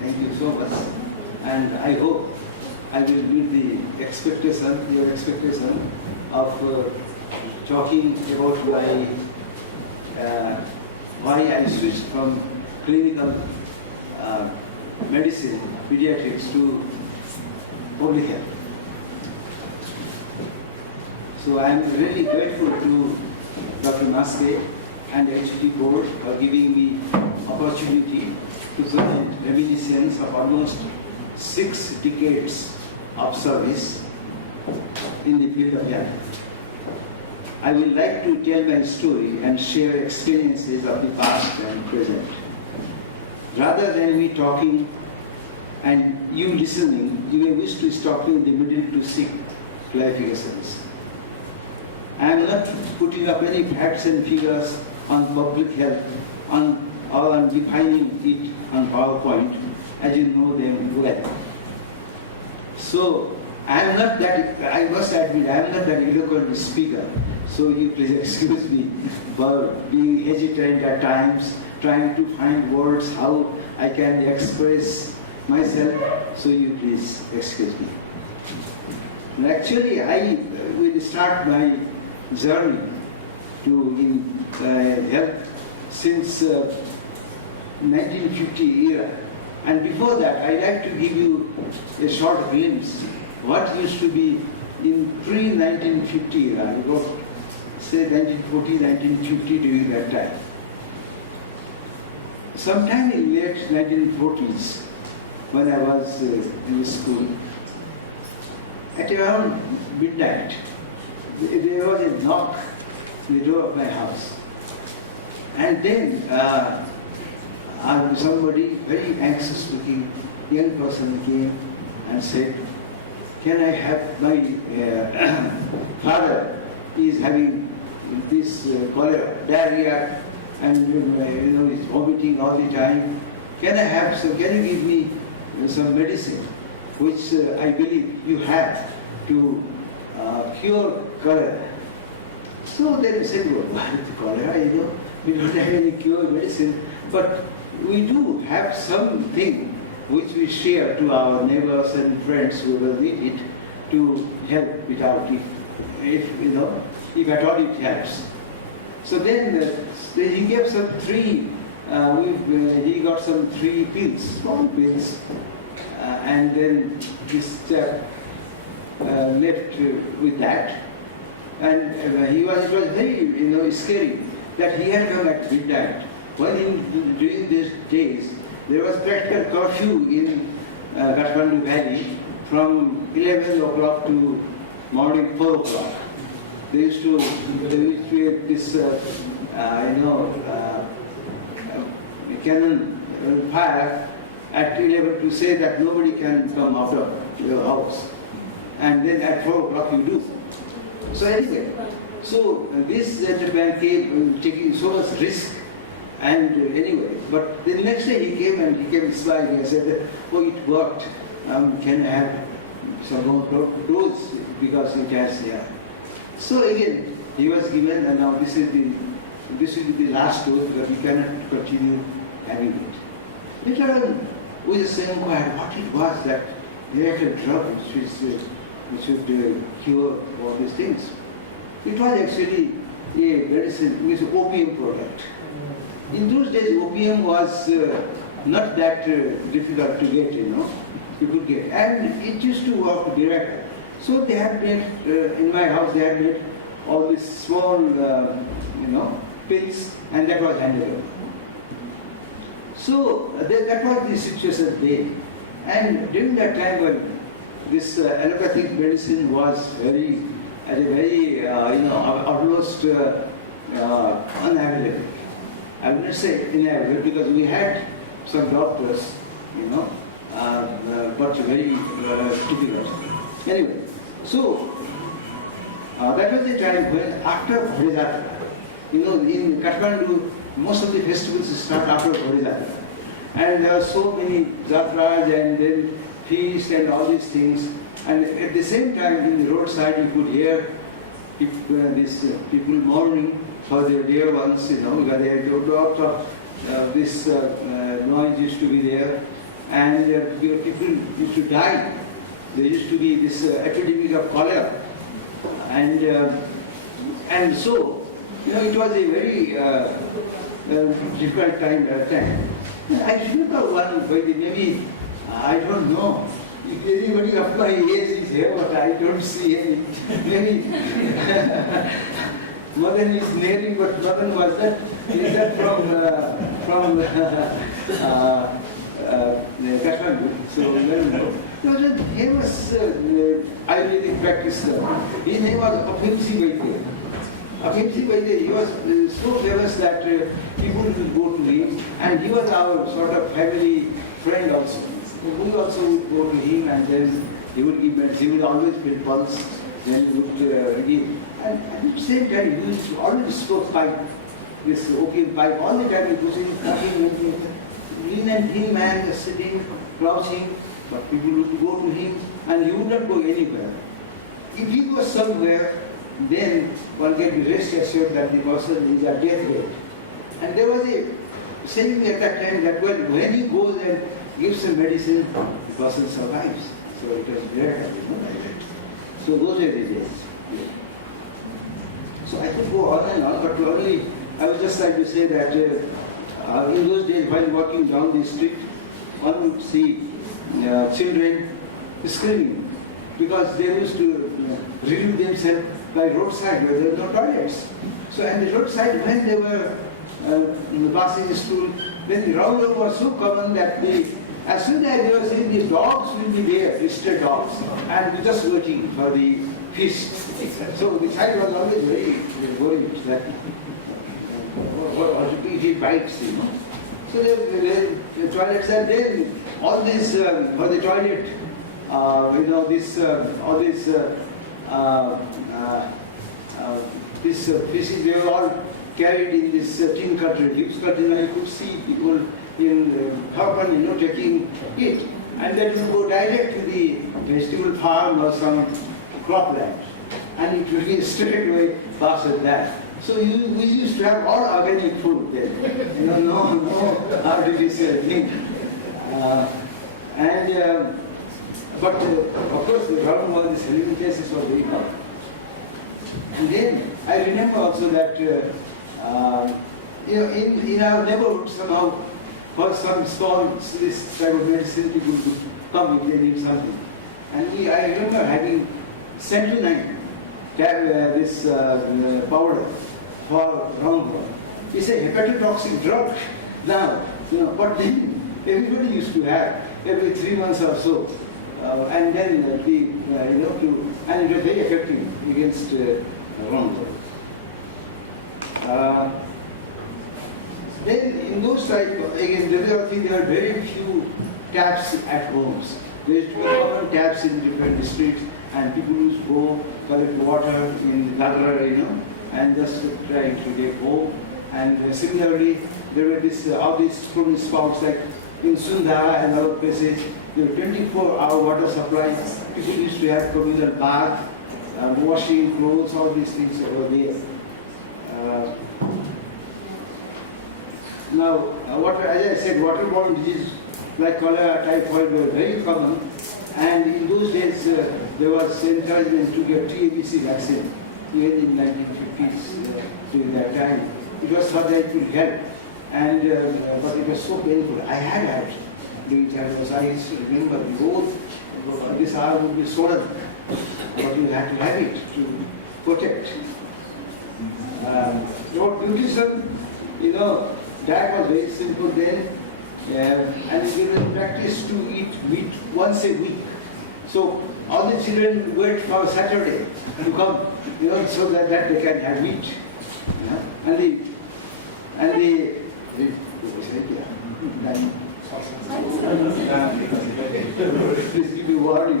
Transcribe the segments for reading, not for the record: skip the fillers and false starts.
Thank you so much. And I hope I will meet the expectation, your expectation of talking about why I switched from clinical medicine, pediatrics to public health. So I am really grateful to Dr. Maske and the HT board for giving me opportunity to present reminiscence of almost 6 decades of service in the field of health. I would like to tell my story and share experiences of the past and present. Rather than me talking and you listening, you may wish to stop me in the middle to seek clarifications. I am not putting up any facts and figures on public health or on defining it on PowerPoint, as you know them well. So, I must admit, I am not that eloquent speaker, so you please excuse me for being hesitant at times, trying to find words how I can express myself, so you please excuse me. And actually, I will start my journey in health since 1950 era. And before that, I'd like to give you a short glimpse what used to be in pre-1950 era, about say 1940, 1950 during that time. Sometime in late 1940s, when I was in school, at around midnight, there was a knock on the door of my house. And then somebody, very anxious looking young person came and said, can I have my father is having this cholera, diarrhea, and he's vomiting all the time. Can you give me some medicine, which I believe you have to cure cholera? So then we said, well, why the cholera? We don't have any cure medicine, but we do have something which we share to our neighbors and friends who will need it to help without it, if at all it helps. So then he gave some 3, he got some 3 pills, small pills, and then this chap left with that. And it was very scary that he had come at midnight. Well, during these days, there was practical curfew in Kathmandu Valley from 11 o'clock to morning 4 o'clock. They used to have this, cannon fire at 11 to say that nobody can come out of your house. And then at 4 o'clock you do. So anyway, this gentleman came taking so much risk. And anyway, but the next day he came smiling and said, oh, it worked. Can I have some more dose because it has, yeah. So again, he was given, and now this will be the last dose because we cannot continue having it. Later on, we just inquired what it was that miracle drug which would cure all these things. It was actually a medicine, it was an opium product. In those days, opium was not that difficult to get, you could get. And it used to work miracle. So they had made, in my house, they had made all these small, pills, and that was handed over. So that was the situation then. And during that time when this allopathic medicine was almost unavailable. I would not say inavailable because we had some doctors, but very difficult. Anyway, so that was the time when after Bharijatra, in Kathmandu, most of the festivals start after Bharijatra. And there are so many jatras and then feasts and all these things. And at the same time, in the roadside, you could hear people mourning for their dear ones, because there are lots of this noise used to be there. and people used to die. There used to be this epidemic of cholera, and so it was a very difficult time at that time. I remember one, maybe I don't know if anybody of my age is here, but I don't see any. Maybe Madan is nearing, but Madan was that. Is that from Kathmandu? So he was a famous Ayurvedic practitioner. His name was Apimsi Vaidya. Apimsi Vaidya, he was so famous that people would go to him, and he was our sort of family friend also. We also would go to him, and then he would give medicine. He would always feel pulse, then he would give. And at the same time, he used to always smoke pipe, this opium pipe. All the time he was talking, lean and thin man was sitting, crouching, but people would go to him, and he would not go anywhere. If he was somewhere, then one can be rest assured that the person is at death bed. And there was a saying at that time that when he goes and gives some medicine, the person survives. So it was rare, like that. So those are the days. So I could go on and on, but only I would just like to say that in those days, while walking down the street, one would see children screaming because they used to relieve themselves by roadside where there were no toilets. So at the roadside, when they were passing the school, then the roundup was so common that as soon as they were saying the dogs will be there, the stray dogs, and just waiting for the fish. So the child was always very worried that what he bites, So the toilets are there. All this for the toilet, these fishes, they were all carried in this tin curtain. You could see people in Kathmandu, taking it, and that will go direct to the vegetable farm or some cropland, and it will be straight away passed with that. So we used to have all organic food then, no artificial thing. But of course the problem was the living cases were very common. And then I remember also that in our neighborhood somehow for some small this type of medicine people would come if they need something. And I remember having Centinine, this powder for round. It's a hepatotoxic drug now, but then everybody used to have every 3 months or so, and then and it was very effective against round. Then in those times, again, there were very few taps at homes. There used to be common taps in different districts, and people used to go collect water in Badri, and just trying to get home. And similarly, there were all these swimming spouts like in Sunda and other places. There were 24-hour water supplies. People used to have communal bath, washing clothes, all these things over there. Now, as I said, waterborne disease like cholera, typhoid were very common. And in those days, there was encouragement to get TBC vaccine, even in 1950s, during that time. It was thought that it would help, and but it was so painful. I had during childhood. I remember the road, this arm would be swollen, but you had to have it to protect. Nutrition, diet was very simple then, and we were practiced to eat meat once a week. So all the children wait for Saturday to come, so that they can have meat. Please give me warning.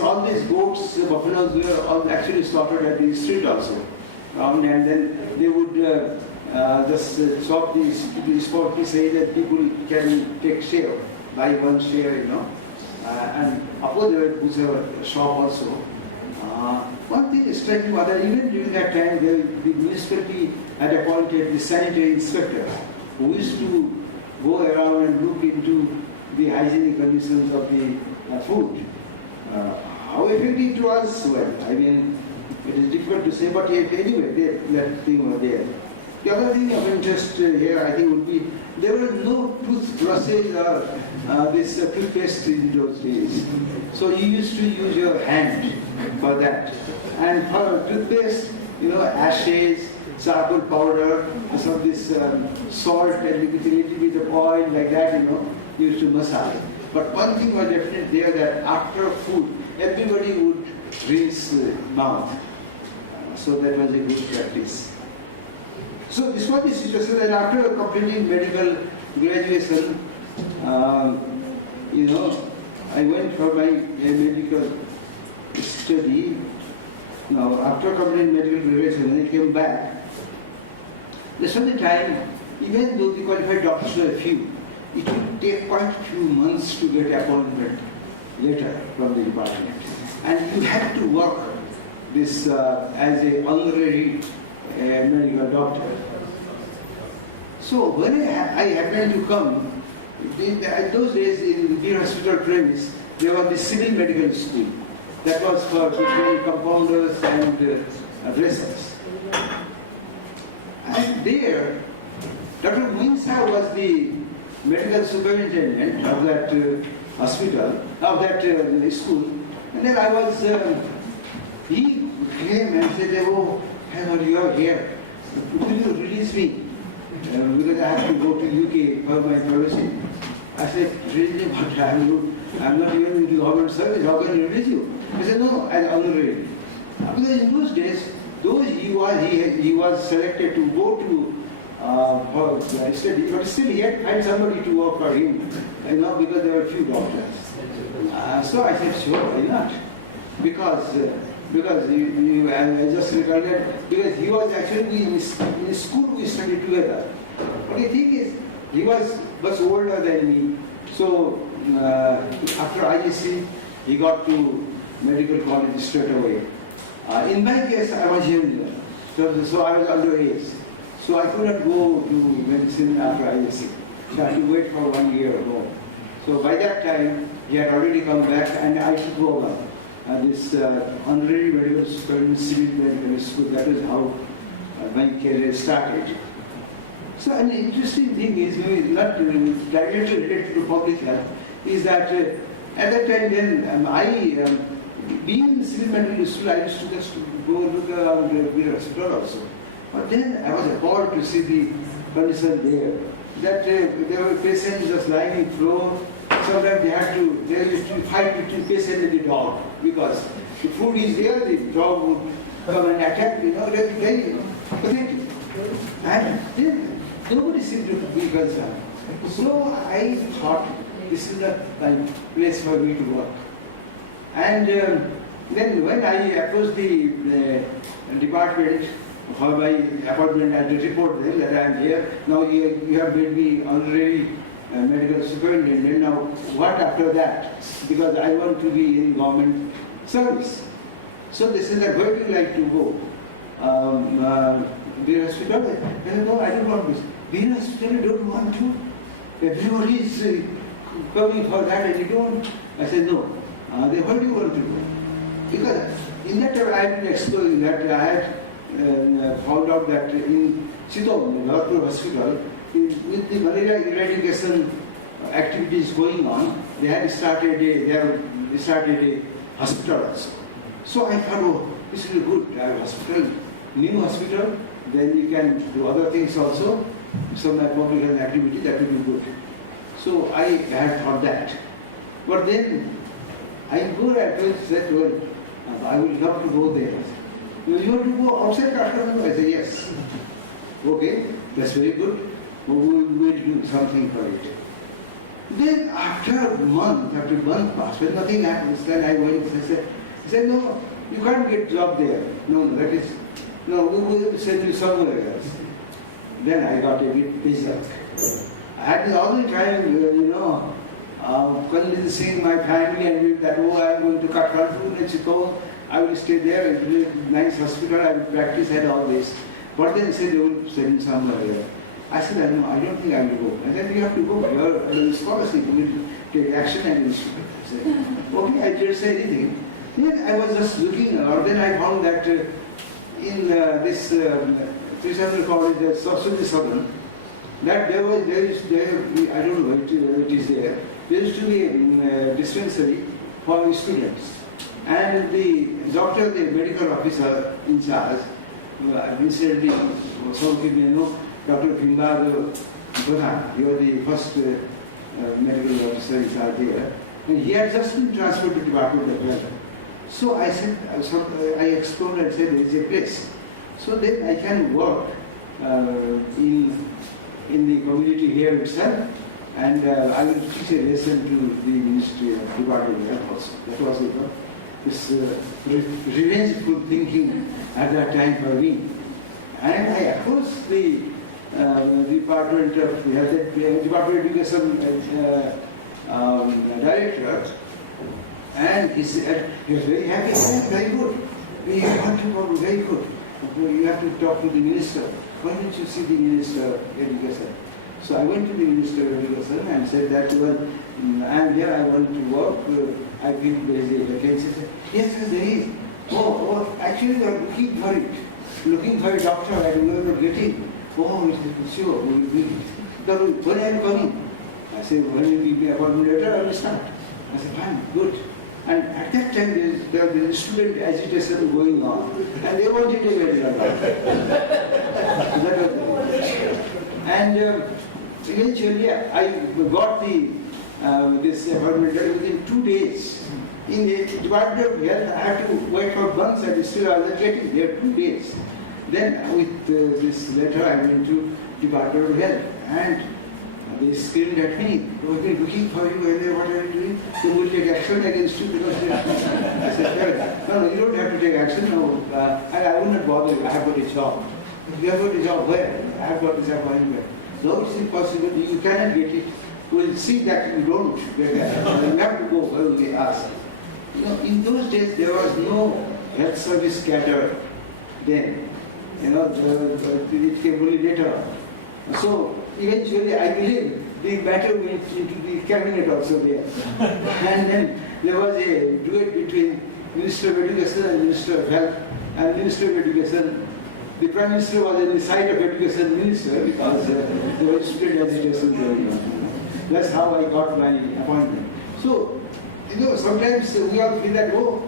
All these goats, buffaloes were all actually slaughtered at the street also, and then they would just chop these for to say that people can take share, buy one share, and of course there was a shop also. One thing striking was that even during that time, the municipality had appointed the sanitary inspector who used to go around and look into the hygienic conditions of the food. How effective it was, well, I mean, it is difficult to say, but yet anyway, that thing was there. The other thing of interest here, I think, would be there were no toothbrushes or this toothpaste in those days. So you used to use your hand for that. And for toothpaste, ashes, charcoal powder, some of this salt and with a little bit of oil like that, you used to massage. But one thing was definitely there that after food, everybody would rinse mouth. So that was a good practice. So this was the situation that after completing medical graduation, I went for my medical study. Now, after completing medical graduation, when I came back, this was the time, even though the qualified doctors were few, it would take quite a few months to get appointment letter from the department. And you had to work this as an honorary medical doctor. So when I happened to come, in those days in the hospital premise, there was the civil medical school. That was for between compounders and dressers. And there, Dr. Muinsa was the medical superintendent of that hospital, of that school. And then I was, he came and said, oh, hello, you are here. Will you release me? Because I have to go to UK for my fellowship. I said, really, what I'm not even in the government service, how can I release you? He said, no, as honorary. Because in those days, he was selected to go to for study, but still he had to find somebody to work for him, because there were few doctors. So I said, sure, why not? Because I just recalled that, because he was actually in school we studied together. But the thing is, he was much older than me. So after ISC, he got to medical college straight away. In my case, I was younger, so I was underage. So I couldn't go to medicine after ISC. So I had to wait for 1 year more. So by that time, he had already come back, and I took over this honorary medical school, civil medical school. That is how my career started. So an interesting thing is, maybe not directly related to public health, is that at that time then being in civil medical school, I used to just go look around the hospital also. But then I was appalled to see the condition there. That there were patients just lying in floor. Sometimes there used to be fight between patient and the dog, because the food is there, the dog would come and attack, that is very pathetic. And then nobody seemed to be concerned. So I thought, this is the place for me to work. And then when I approached the department for my appointment and to report them that I am here, now you have made me honorary medical superintendent. Now what after that? Because I want to be in government service. So they said that where do you like to go? The hospital? I said, no, I don't want this. The hospital, you don't want to? Everybody is coming for that and you don't? I said, no. Then where do you want to go? Because in that time I had been exploring that. I had found out that in Chittor, the Nagpur hospital, with the malaria eradication activities going on, they had started a hospital also. So I thought, oh, this will be good. I have a hospital, new hospital, then you can do other things also, some public health activity, that will be good. So I had thought that. But then I go and said, well, I will have to go there. You want to go outside Kathmandu? I said, yes. Okay, that's very good. We will do something for it. Then after month passed, when nothing happens, then I went and said, he said, no, you can't get job there. No, we will send you somewhere else. Then I got a bit pissed off. I had been all the time, convincing my family and that, oh, I am going to Kathmandu, I will stay there, it will be a nice hospital, I will practice and all this. But then said they will send somewhere there. I said, no, I don't think I will go. I said, you have to go. You are under the scholarship. You will take action against you. I said, okay, I didn't say anything. Then I was just looking around. Then I found that in this Christian college, Society Southern, that there I don't know it is there. There used to be a dispensary for students. And the doctor, the medical officer in charge, incidentally, some of you may know, Dr. Kathmandu, he was the first medical officer in charge there. And he had just been transferred to the Department of Health. So I said, I explored and said, there is a place. So then I can work in the community here itself, and I will teach a lesson to the Ministry of Department of Health also. That was it. This revengeful thinking at that time for me. And I approached the Department of Health, Department of Education director, and he said, he was very happy, very good. We have to talk, very good. You have to talk to the minister. Why don't you see the Minister of Education? So I went to the Minister of Education and said that, well, I am here, I want to work, I think there is a vacancy. Yes, there is. Oh, actually we are looking for it. Looking for a doctor and we are not getting. Oh, it's sure, we will be. When I am coming, I said, when you give me appointment letter, I will start. I said, fine, good. And at that time, there was student agitation going on, and they wanted a medical doctor. And eventually, I got this appointment letter within 2 days. In the Department of Health, I had to wait for months, and still I was getting there 2 days. Then, with this letter, I went to Department of Health, and they screamed at me. They were looking for you, and what are you doing? They will take action against you because I said, no, you don't have to take action. No, and I will not bother you. I have got a job. You have got a job where? I have got this appointment. No, it's impossible. You cannot get it. We will see that you don't get it. You have to go where we ask. You know, in those days, there was no health service caterer then. You know, it came only later. So, eventually, I believe the matter went into the cabinet also there. And then there was a duet between Minister of Education and Minister of Health. And Minister of Education, the Prime Minister was on the side of Education Minister because there was student agitation going on. That's how I got my appointment. So, you know, sometimes we all feel that, oh,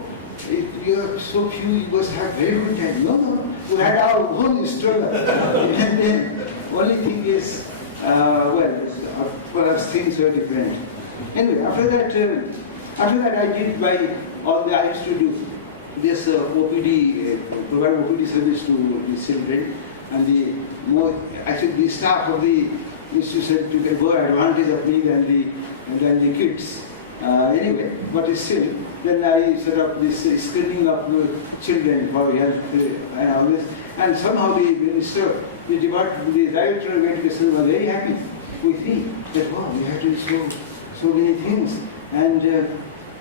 you are so few, you must have very good time. No, we had our own struggle. And then, only thing is, well, perhaps things were different. Anyway, after that I did I used to do this OPD, provide OPD service to the children, and actually the staff of the institution took a good advantage of me than the kids. Anyway, but still, then I set up this screening of children for health and all this, and somehow the minister, the director of education was very happy with me that, wow, we have to do so many things. And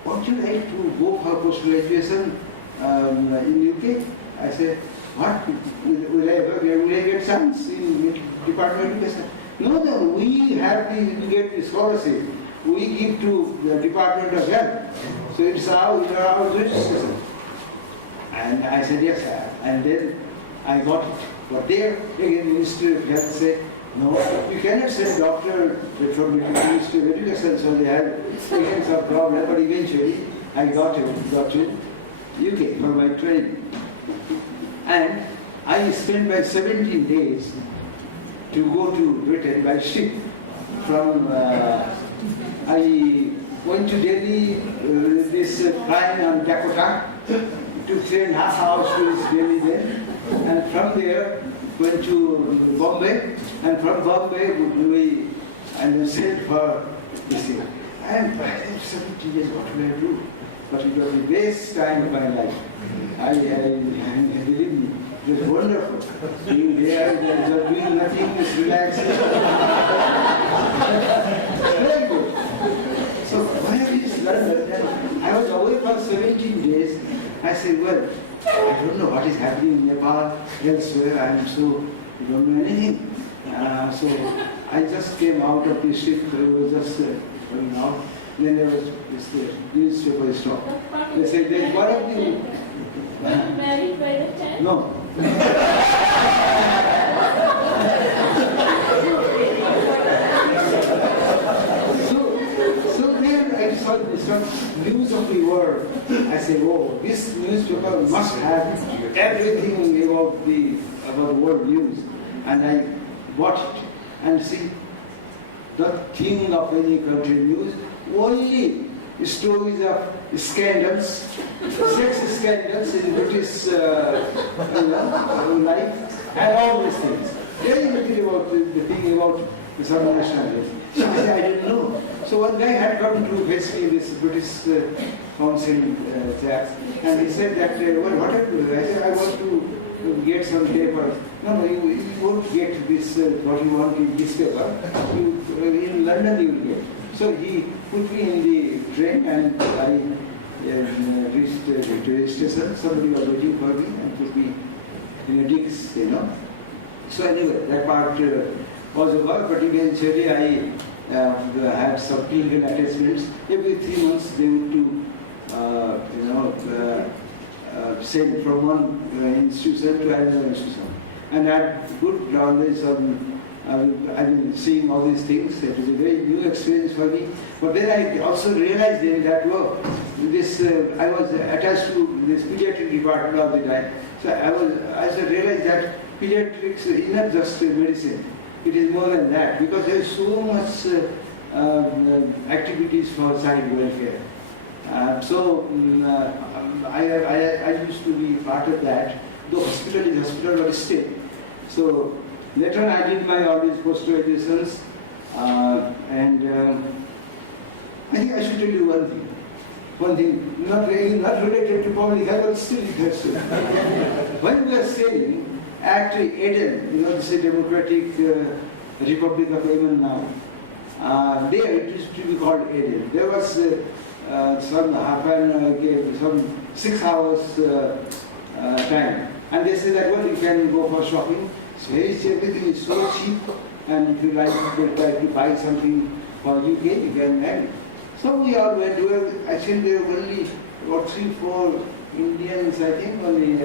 would you like to go for post-graduation in UK? I said, what? Will I get chance in Department of Education? No, we have to get the scholarship. We give to the Department of Health. So it's our registration. And I said, yes, sir. And then I got it. But there, again, the Ministry of Health said, no, you cannot send doctor from the Ministry of Education, so they had again some problem, but eventually I got to UK for my training. And I spent my 17 days to go to Britain by ship. I went to Delhi, this flying on Dakota, took 3.5 hours to reach Delhi there, and from there went to Bombay, and from Bombay we sailed for this year. And by 17 days, what will I do? But it was the best time of my life. I believe me, it was wonderful. Being there, doing nothing, just relaxing. Very good. So when I reached London, I was away for 17 days, I said, well, I don't know what is happening in Nepal, elsewhere, I don't know anything. So I just came out of the ship, I was just going out. Then there was this newspaper stop. They said, there's one of you. Were you married by the time? No. so then I saw some news of the world. I said, oh, this newspaper must have everything about the world news. And I bought it. And see, not thing of any country news, only stories of scandals, sex scandals in British life, and all these things. Very little about the thing about some nationalities. So I didn't know. So one guy had come to fetch me this British council chap, and he said that, well, what happened? I said, I want to get some paper. No, you won't get this, what you want in this paper. In London you will get. So he put me in the train and I reached the railway station. Somebody was waiting for me and put me in a Dix, So anyway, that part was over, but eventually I had some clinical attachments. Every 3 months they would send from one institution to another institution. And I had good knowledge on I've been seeing all these things. It was a very new experience for me. But then I also realized that, well, I was attached to this pediatric department all the time. So I realized that pediatrics is not just medicine. It is more than that, because there is so much activities for child welfare. I used to be part of that. The hospital is hospital, but still. So later on I did my all these post-graduations, and I think I should tell you one thing. One thing, not related to public health, but still interesting. When we were staying at Eden, this is Democratic Republic of Yemen now, there it used to be called Eden. There was some 6 hours time. And they say that, well, you can go for shopping. So everything is so cheap, and if you like to buy something for UK, you can have it. So we all went. Actually, there were only about 3-4 Indians, I think, on the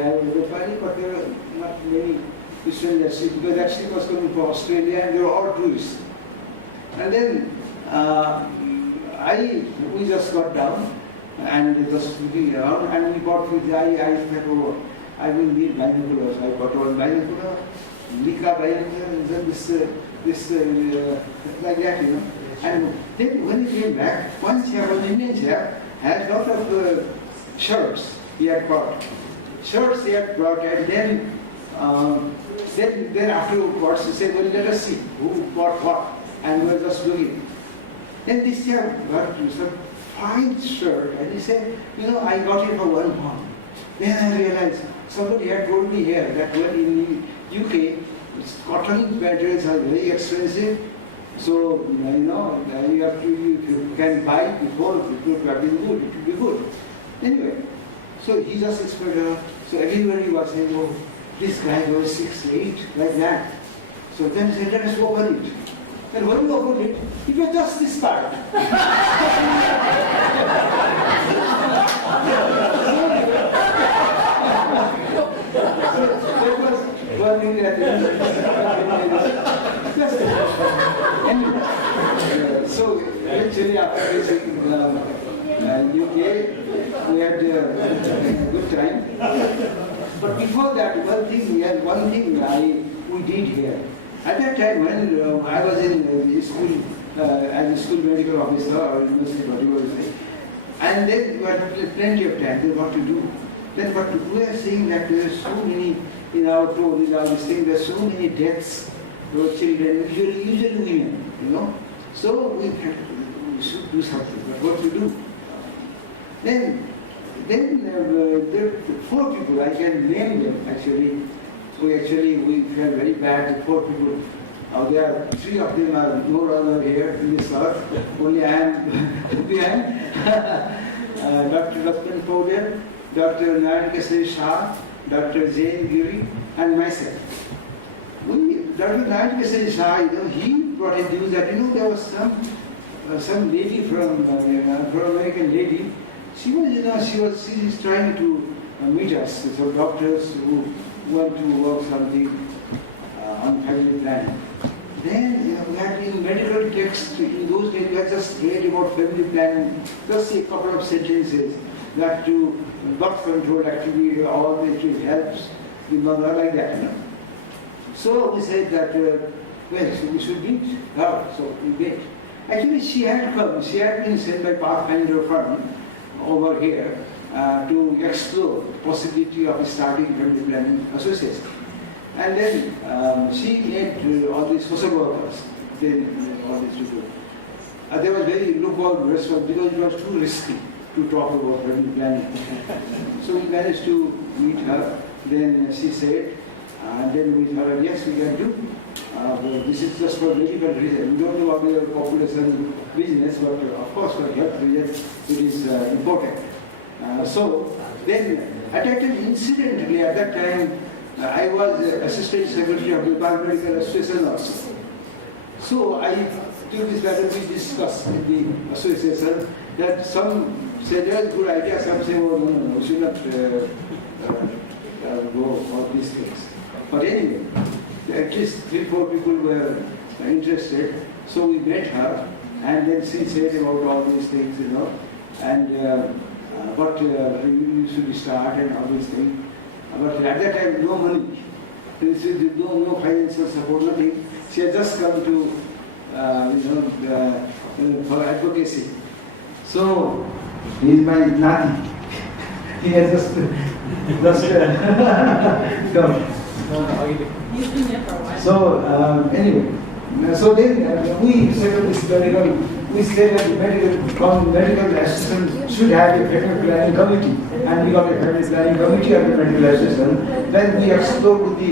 family, but there were not many Christians that ship, because that ship was coming from Australia, and they were all tourists. And then we just got down, and it was looking around, and we bought food. I thought, oh, I will need binoculars. I bought one binocular, Lika binocular, and then this like that, And then when he came back, one Indian chap had a lot of shirts he had brought. And then afterwards he said, well, let us see who bought what. And we were just looking. Then this chap got some fine shirt, and he said, I got it for £1. Then I realized somebody had told me here that when in the UK, cotton materials are very expensive. So, if you can buy before it would have been good, it would be good. Anyway, so he just explained, so everybody was saying, oh, this guy was 6'8", like that. So then he said, let us open it. And when we opened it, it was just this part. That was one thing that anyway, so actually after visiting UK, we had a good time. But before that, one thing we did here. At that time, when I was in school, as a school medical officer or university, whatever you say, and then we had plenty of time, then what to do. Then what we are seeing that there are so many, in our tour, in our this thing, there are so many deaths for children, usually women, So we should do something, but what to do? Then there are 4 people, I can name them actually. We felt very bad, 4 people. There are 3 of them are no longer here in this earth. Only I am behind. Dr. Lakshman Powder, Dr. Nayan Kesari Shah, Dr. Jain Giri, and myself. Dr. Nayan Kesari Shah, he brought in news that there was some lady from American lady. She is trying to meet us, some doctors who want to work something on family planning. Then we had in medical text in those days we had just read about family planning, just a couple of sentences that to birth control actually all it helps the mother like that. So we said that we should meet her. So we met. Actually she had come. She had been sent by Pathfinder firm over here to explore the possibility of starting family planning association. And then she met all these social workers, then all these people. They were very lukewarm response because it was too risky to talk about family planning. So we managed to meet her. Then she said, and then we thought, yes, we can do. This is just for medical reason. We don't know about the population business, but of course for health reasons it is important. So then, at that time, incidentally, at that time, I was Assistant Secretary of the Biomedical Association also. So I took this matter, we discussed with the association that some said that's a good idea, some say, oh no, we should not go for these things. But anyway, at least 3-4 people were interested. So we met her and then she said about all these things, and but you should start and all these things. But at that time, no money. No financial support, nothing. She had just come to, for advocacy. So, he is my Nani. He has just come. You've been there for a while. So, anyway, so then we set up this medical, we said that the medical assistant should have a family planning committee, and we got a family planning committee of the medical assistant. Then we explored with the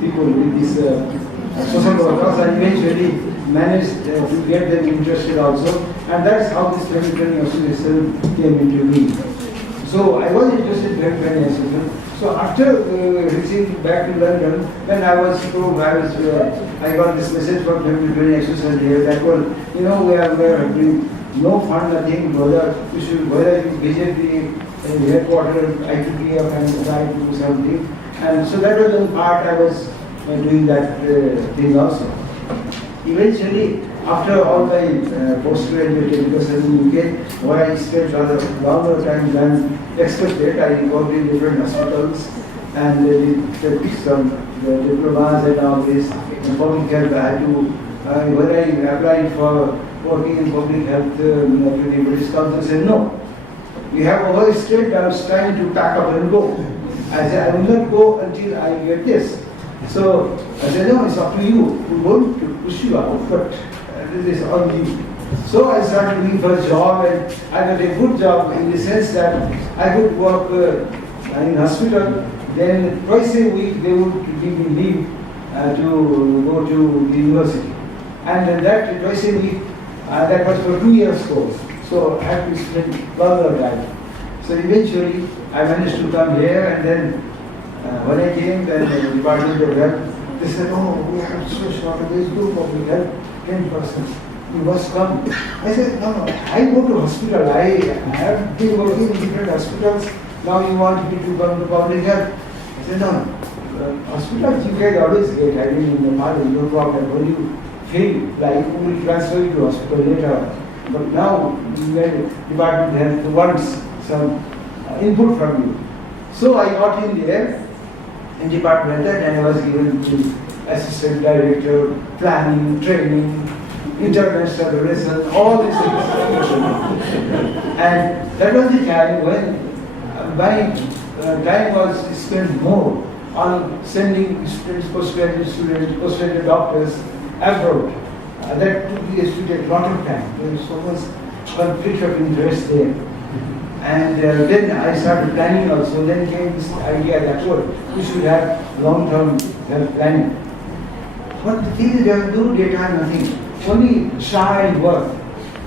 people, with these social workers, and eventually managed to get them interested also, and that's how this family planning association came into being. So I was interested in family planning association. So after reaching back to London, then I got this message from family planning association here that we are having no fund, nothing, whether you visit the headquarters, ITPF and try to do something. And so that was the part I was doing that thing also. Eventually, after all my postgraduate education in UK, where I spent rather longer time than expected, I worked in different hospitals and did some diplomas and all this in public health. I had to, when I applied for working in public health, the British Council said, no, we have overstayed, I was trying to pack up and go. I said, I will not go until I get this. So I said, no, it's up to you. We want to push you out, but this is on you. So I started looking for a job, and I got a good job in the sense that I could work in hospital. Then twice a week they would give me leave to go to the university. And that twice a week, that was for 2 years course. So I had to spend longer time. So eventually I managed to come here, and then when I came, then the Department of Health, they said, oh, we have so short of this group of we have 10 persons. You must come. I said, no, I go to hospital. I have been working in different hospitals. Now you want me to come to public health? I said, no, hospitals you can always get. I mean, in Nepal, no problem. When you feel like we will transfer you to hospital later. But now, the Department of Health wants some input from you. So I got in there in Department of Health, and I was given to Assistant Director, Planning, Training, International Relations, all these things. And that was the time when my time was spent more on sending students, postgraduate doctors abroad. That used to take a lot of time. There was so much conflict of interest there. And then I started planning also. Then came this idea that we should have long-term health planning. But the thing is, there was no data, nothing. Only shy work.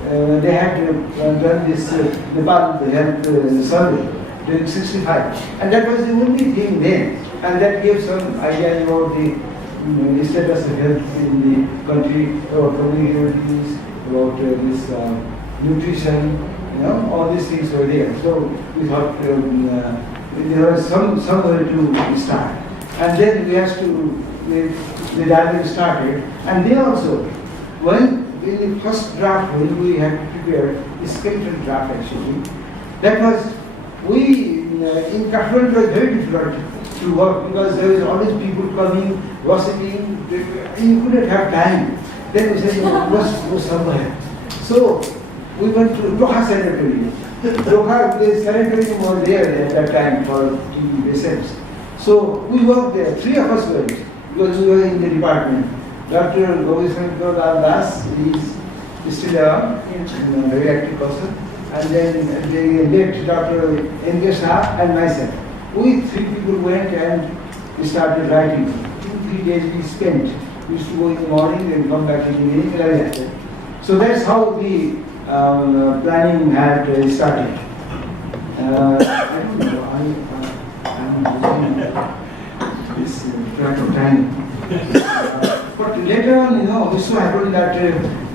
they had done this Nepal health survey during 65, and that was the only thing then, and that gave some idea about the status of health in the country, about communities, about this nutrition, all these things were there. So we thought there was somewhere to start, and then we have to the dialogue started, and they also when in the first draft when we had prepared the skeleton draft actually, that was we in Kathmandu was very difficult to work because there was always people coming, gossiping, you couldn't have time. Then we said, we must go somewhere. So we went to Dokha Sanitarium. Dokha, the sanitarium was there at that time for TB patients. So we worked there, three of us went, because we were in the department. Dr. Govishankar Das is still around, a very active person. And then the late Dr. N.K. Shah and myself. We three people went and we started writing. 2-3 days we spent. We used to go in the morning and come back in the evening like that. So that's how the planning had started. I don't know, I'm losing this track of time. But later on, it so happened that I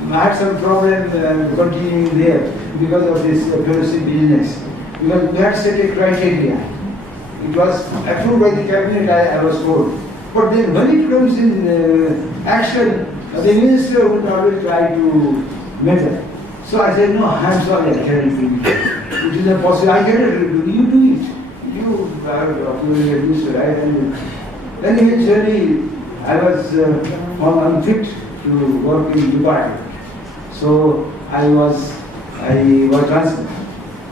had some problem continuing there because of this fellowship business. Because we had set a criteria. It was approved by the cabinet, I was told. But then when it comes in action, the minister would always try to measure. So I said, no, I'm sorry, I cannot do it. It is impossible, I cannot do it. You do it. You are a minister, Then eventually I was found unfit to work in department. So I was transferred.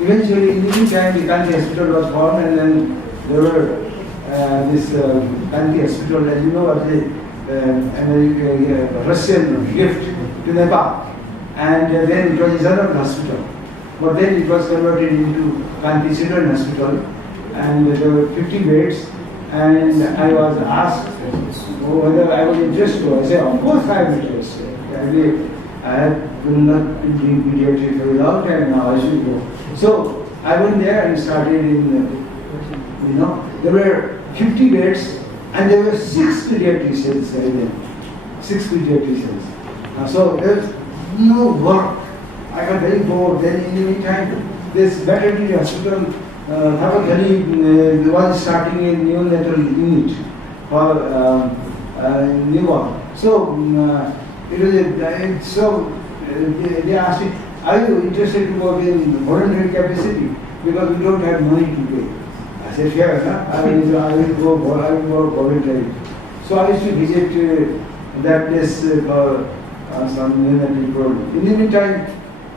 Eventually, in the meantime, the Kanti hospital was formed, and then there were this Kanti hospital, as you know, was the Russian gift to Nepal. And then it was a general hospital. But then it was converted into Kanti Children's Hospital, and there were 50 beds. And I was asked whether I was interested. I said, of course I am interested. I have not been doing pediatrics for a long time now, I should go. So I went there and started in, there were 50 beds and there were 6 pediatricians there. 6 pediatricians. So there was no work. I got very bored. Then in the meantime, this veterinary hospital, Thavakali was starting a neonatal unit for newborn. So they asked me, are you interested to work in voluntary capacity? Because we don't have money to pay. I said, fair enough, I will work voluntary. So I used to visit that place for some neonatal program. In the meantime,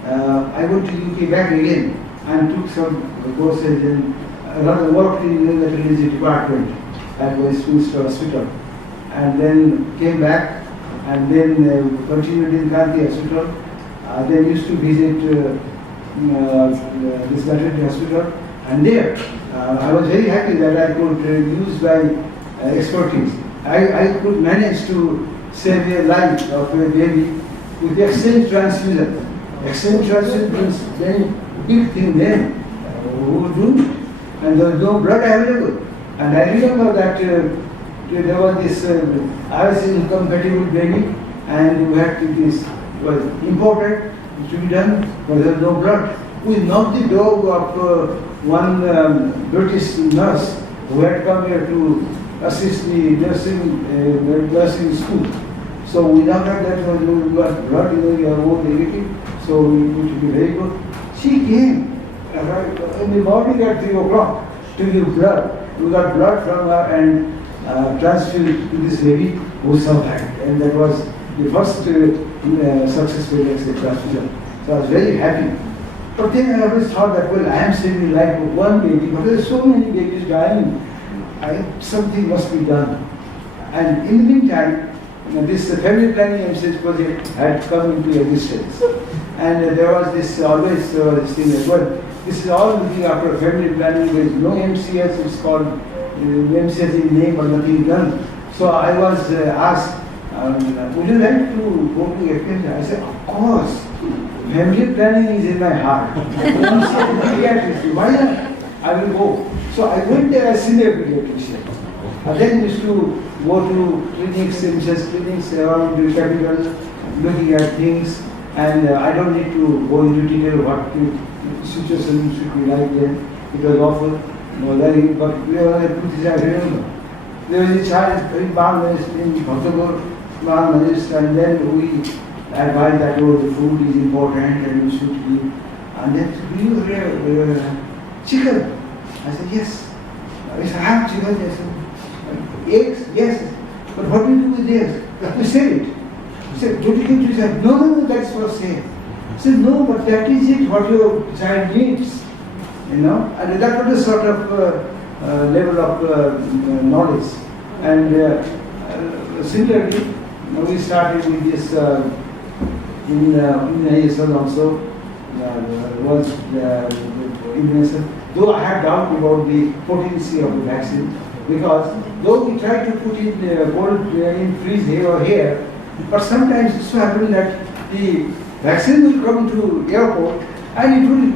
I went to UK back again and took some courses in a lot of work in the neonatology department at Westminster Hospital. And then came back and then continued in Kanti Hospital. Then used to visit this veterinary hospital, and there I was very happy that I could use my expertise. I could manage to save the life of a baby with exchange transfusion. Exchange transfusion means very big thing then. Who would do it? And there was no blood available. And I remember that there was this IRS incompatible baby, and we had to this was imported to be done, but there was no blood. We knocked the door of one British nurse who had come here to assist the nursing school. So we knocked at that, you got blood in your own negative, so we would be very good. She came in the morning at 3 o'clock to give blood. We got blood from her and transfused to this baby who survived. And that was the first successful transfusion. So I was very happy. But then I always thought that, well, I am saving the life of one baby, but there are so many babies dying. Something must be done. And in the meantime, this family planning MCH project had come into existence. And there was this always this thing as well. This is all looking after family planning. There is no MCS, it's called MCS in name, but nothing is done. So I was asked, would you like to go to FPL? I said, of course. family planning is in my heart. Once I am a pediatrician, why not? I will go. So I went there as senior pediatrician. And then used to go to clinics, MCS clinics around the capital, looking at things. And I don't need to go into detail what the situation should be like then. It was awful. But we were I remember. There was a child in Bangladesh, in Bhaktapur, and then we advised that the food is important and we should eat. And then, do you have chicken? I said, yes. I said, I have chicken. I said, eggs? Yes. But what do you do with eggs? We sell it. He said, don't you think to say, no, that's for sale. I said, no, but that is it, what your child needs. And that was the sort of level of knowledge. And similarly, we started with this in ISL also, was immunization. Though I had doubt about the potency of the vaccine, because though we tried to put it in freeze here or here, but sometimes it so happened that the vaccine will come to airport and it will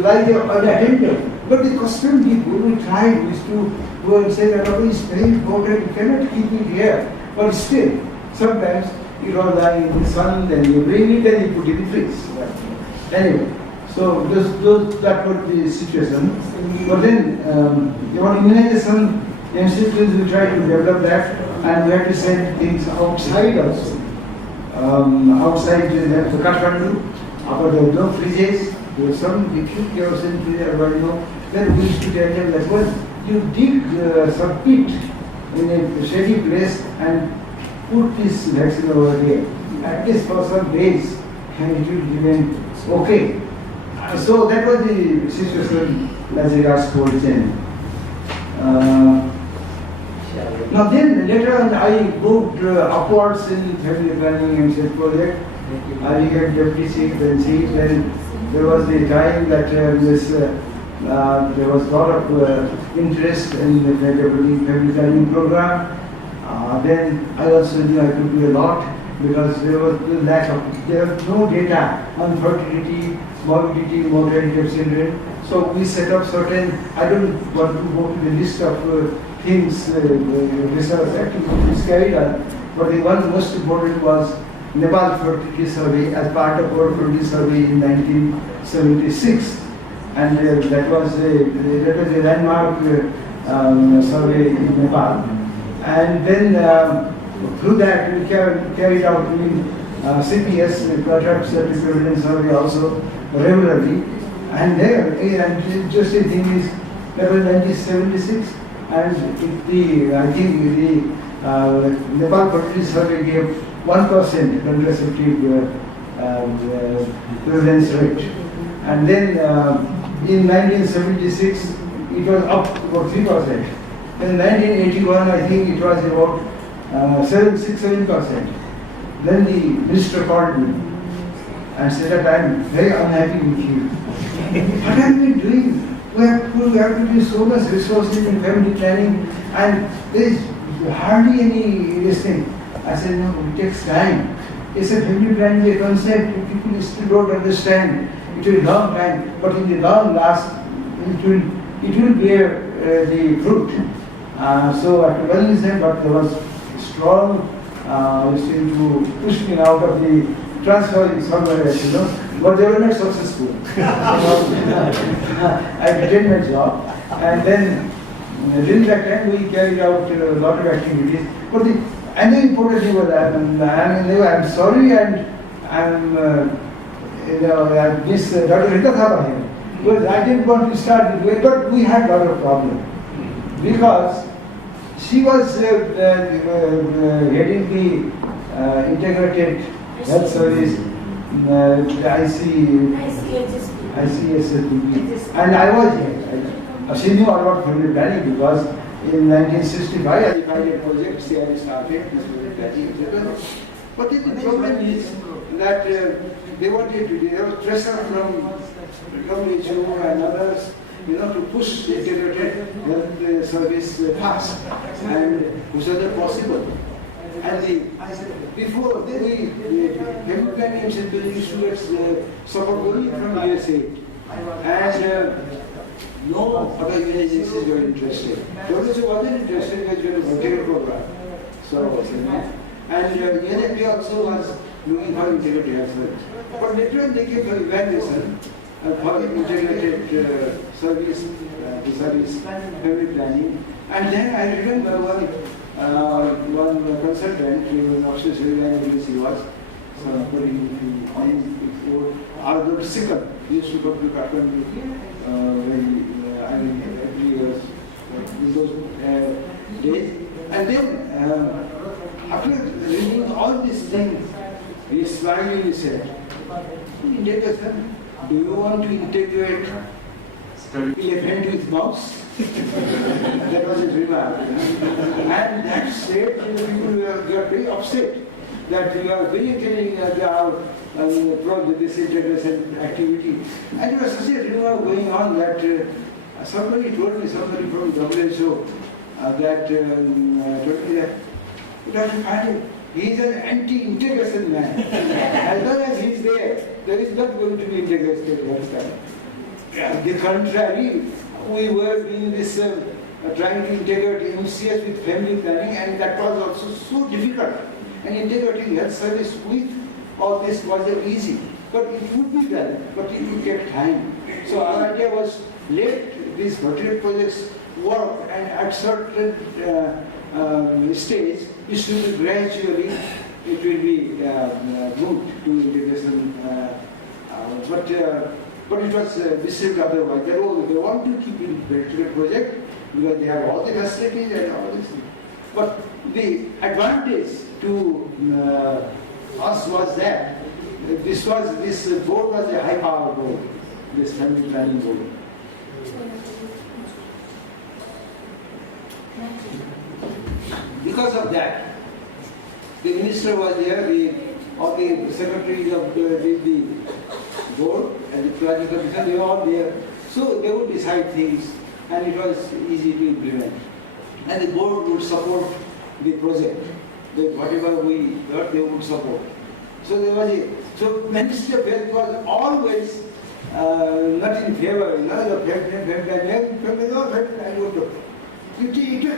lie there unattended. But the custom people we tried is to go and say that it's very important, you cannot keep it here. But still, sometimes it was lying in the sun, then you bring it, then you put it in the freeze. Anyway, so that was the situation. But then, immunization institutes we try to develop that, and we have to send things outside also. Outside the Kathmandu, but there were no fridges. There was some liquid kerosene fridge, everybody know. Then we used to tell them that, well, you dig some pit in a shady place and put this vaccine over here. At least for some days, and it will remain okay. So that was the situation as regards cold chain. Now then, later on, I moved upwards in family planning and said project. I became deputy chief, then chief. Then there was the time that there was a lot of interest in the family planning program. Then I also knew I could do a lot because there was no data on fertility, morbidity, mortality of children. So we set up certain, I don't want to go to the list of things, research activities carried on, but the one most important was Nepal Fertility Survey as part of our fertility survey in 1976. And that was a landmark survey in Nepal. And then through that we carried out CPS, Contract Certificate Survey also regularly. And there, and interesting thing is, that was 1976, and I think the Nepal Fertility Survey gave 1% contraceptive prevalence rate. And then in 1976, it was up about 3%. In 1981, I think it was about 6-7%. Then the minister called me and said that I am very unhappy with you. What have you been doing? We have to do so much resources in family planning, and there is hardly any listening. I said, no, it takes time. It's a family planning, a concept people still don't understand. It will long time, but in the long last, it will bear the fruit. So I could well listen, but there was strong still to push me out of the transfer somewhere else, but they were not successful. I retained my job, and then during that time we carried out a lot of activities. But the important thing was that I'm sorry, and I miss Dr. Rita Thapa here, because I didn't want to start with, but we had a lot of problems because she was heading the integrated health service, ICSSDP, and I was here. She knew about family planning because in 1965 I decided a project, I started this family planning, etc. But the problem is that they wanted to, there was pressure from WHO and others, to push the integrated health service fast, and which was not possible. I said, before, family planning used to get support only from USA. And no other universities were interested. WHO wasn't interested in the integrated program. So, and UNFP also was looking for integrated as well. But later on they came for evaluation for integrated service, family planning. And then I remember one consultant, he was also he was somebody Arthur Sickle. He used to go to Kathmandu every year in those days. And then after reading all these things, he smilingly said, "Integration, do you want to integrate elephant with mouse?" That was his remark. And that said, people were very upset that you are very telling about this integration activity. And there was such a rumor going on that somebody told me, somebody from WHO, that told me that Dr. Pande, he is an anti-integration man. As long as he is there is not going to be integration next time. The contrary, we were doing this, trying to integrate MCS with family planning, and that was also so difficult. And integrating health service with all this wasn't easy. But it would be done, but it would take time. So our idea was, let these material projects work, and at certain stage, it should be gradually, it will be moved to integration. But it was received otherwise. They want to keep in the project because they have all the facilities and all this. But the advantage to us was that this board was a high power board, this family planning board. Because of that, the minister was there, all the secretaries of the board and the planning commission, they were all there. So they would decide things, and it was easy to implement. And the board would support the project. Whatever we thought, they would support. So there was Ministry of Health was always not in favor. You have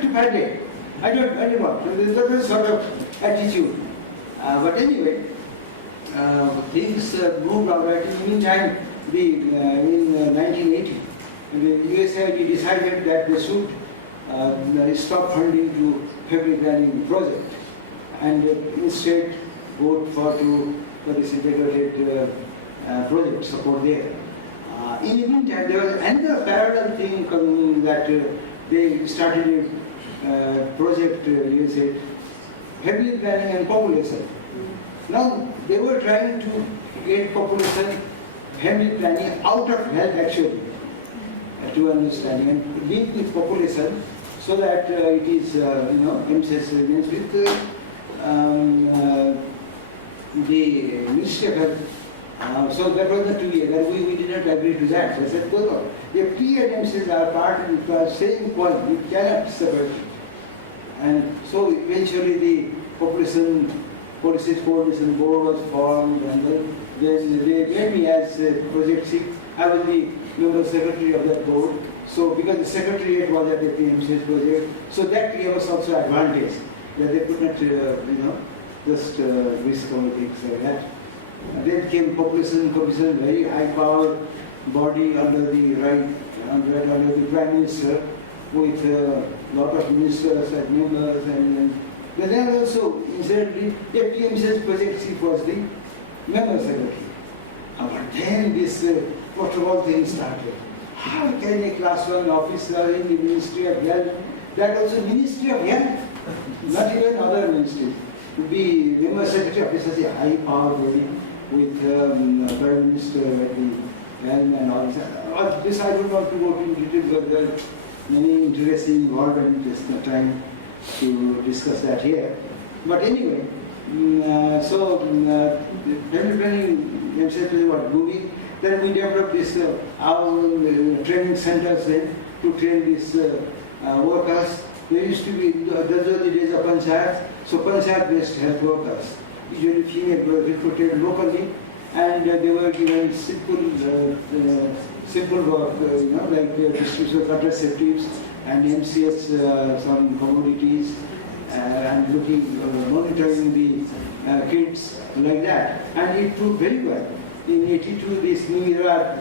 to Pande. I don't know. There's a sort of attitude. But anyway, things moved all right. In the meantime, in 1980, the USAID decided that they should stop funding to family planning project and instead vote for this integrated project support there. In the meantime, there was another parallel thing coming that they started a project, USAID, family planning and population. Now, they were trying to get population, family planning out of health actually, to understanding, and link with population so that it is, MCS means with the Ministry of Health. So that was the 2 years, and we did not agree to that. So I said, go on. If P and MCS are part of the same point, you cannot separate it. And so eventually the population policy coordination board was formed, and then they made me as project chief. I was the member secretary of that board. So because the secretariat was at the PMCS project, so that gave us also advantage that they could not, just risk our things like that. Then came population commission, very high powered body under the under the Prime Minister, with a lot of ministers and members, and then also incidentally the PMCS project chief was the member secretary. But then this protocol thing started. How can a class 1 officer in the Ministry of Health, that also Ministry of Health, not even other ministries, to be member secretary of such a high power body with Prime Minister at the helm and all this. This I don't want to go into detail, but there are many interesting involved, and just no time to discuss that here. But anyway, so family planning themselves were moving. Then we developed this our training centers then to train these workers There used to be, those were the days of panchayat, so panchayat-based health workers, usually female, were recruited locally, and they were given simple work, like distribution of contraceptives and MCS, some commodities, and monitoring the kids, like that. And it proved very well. In 82, this new era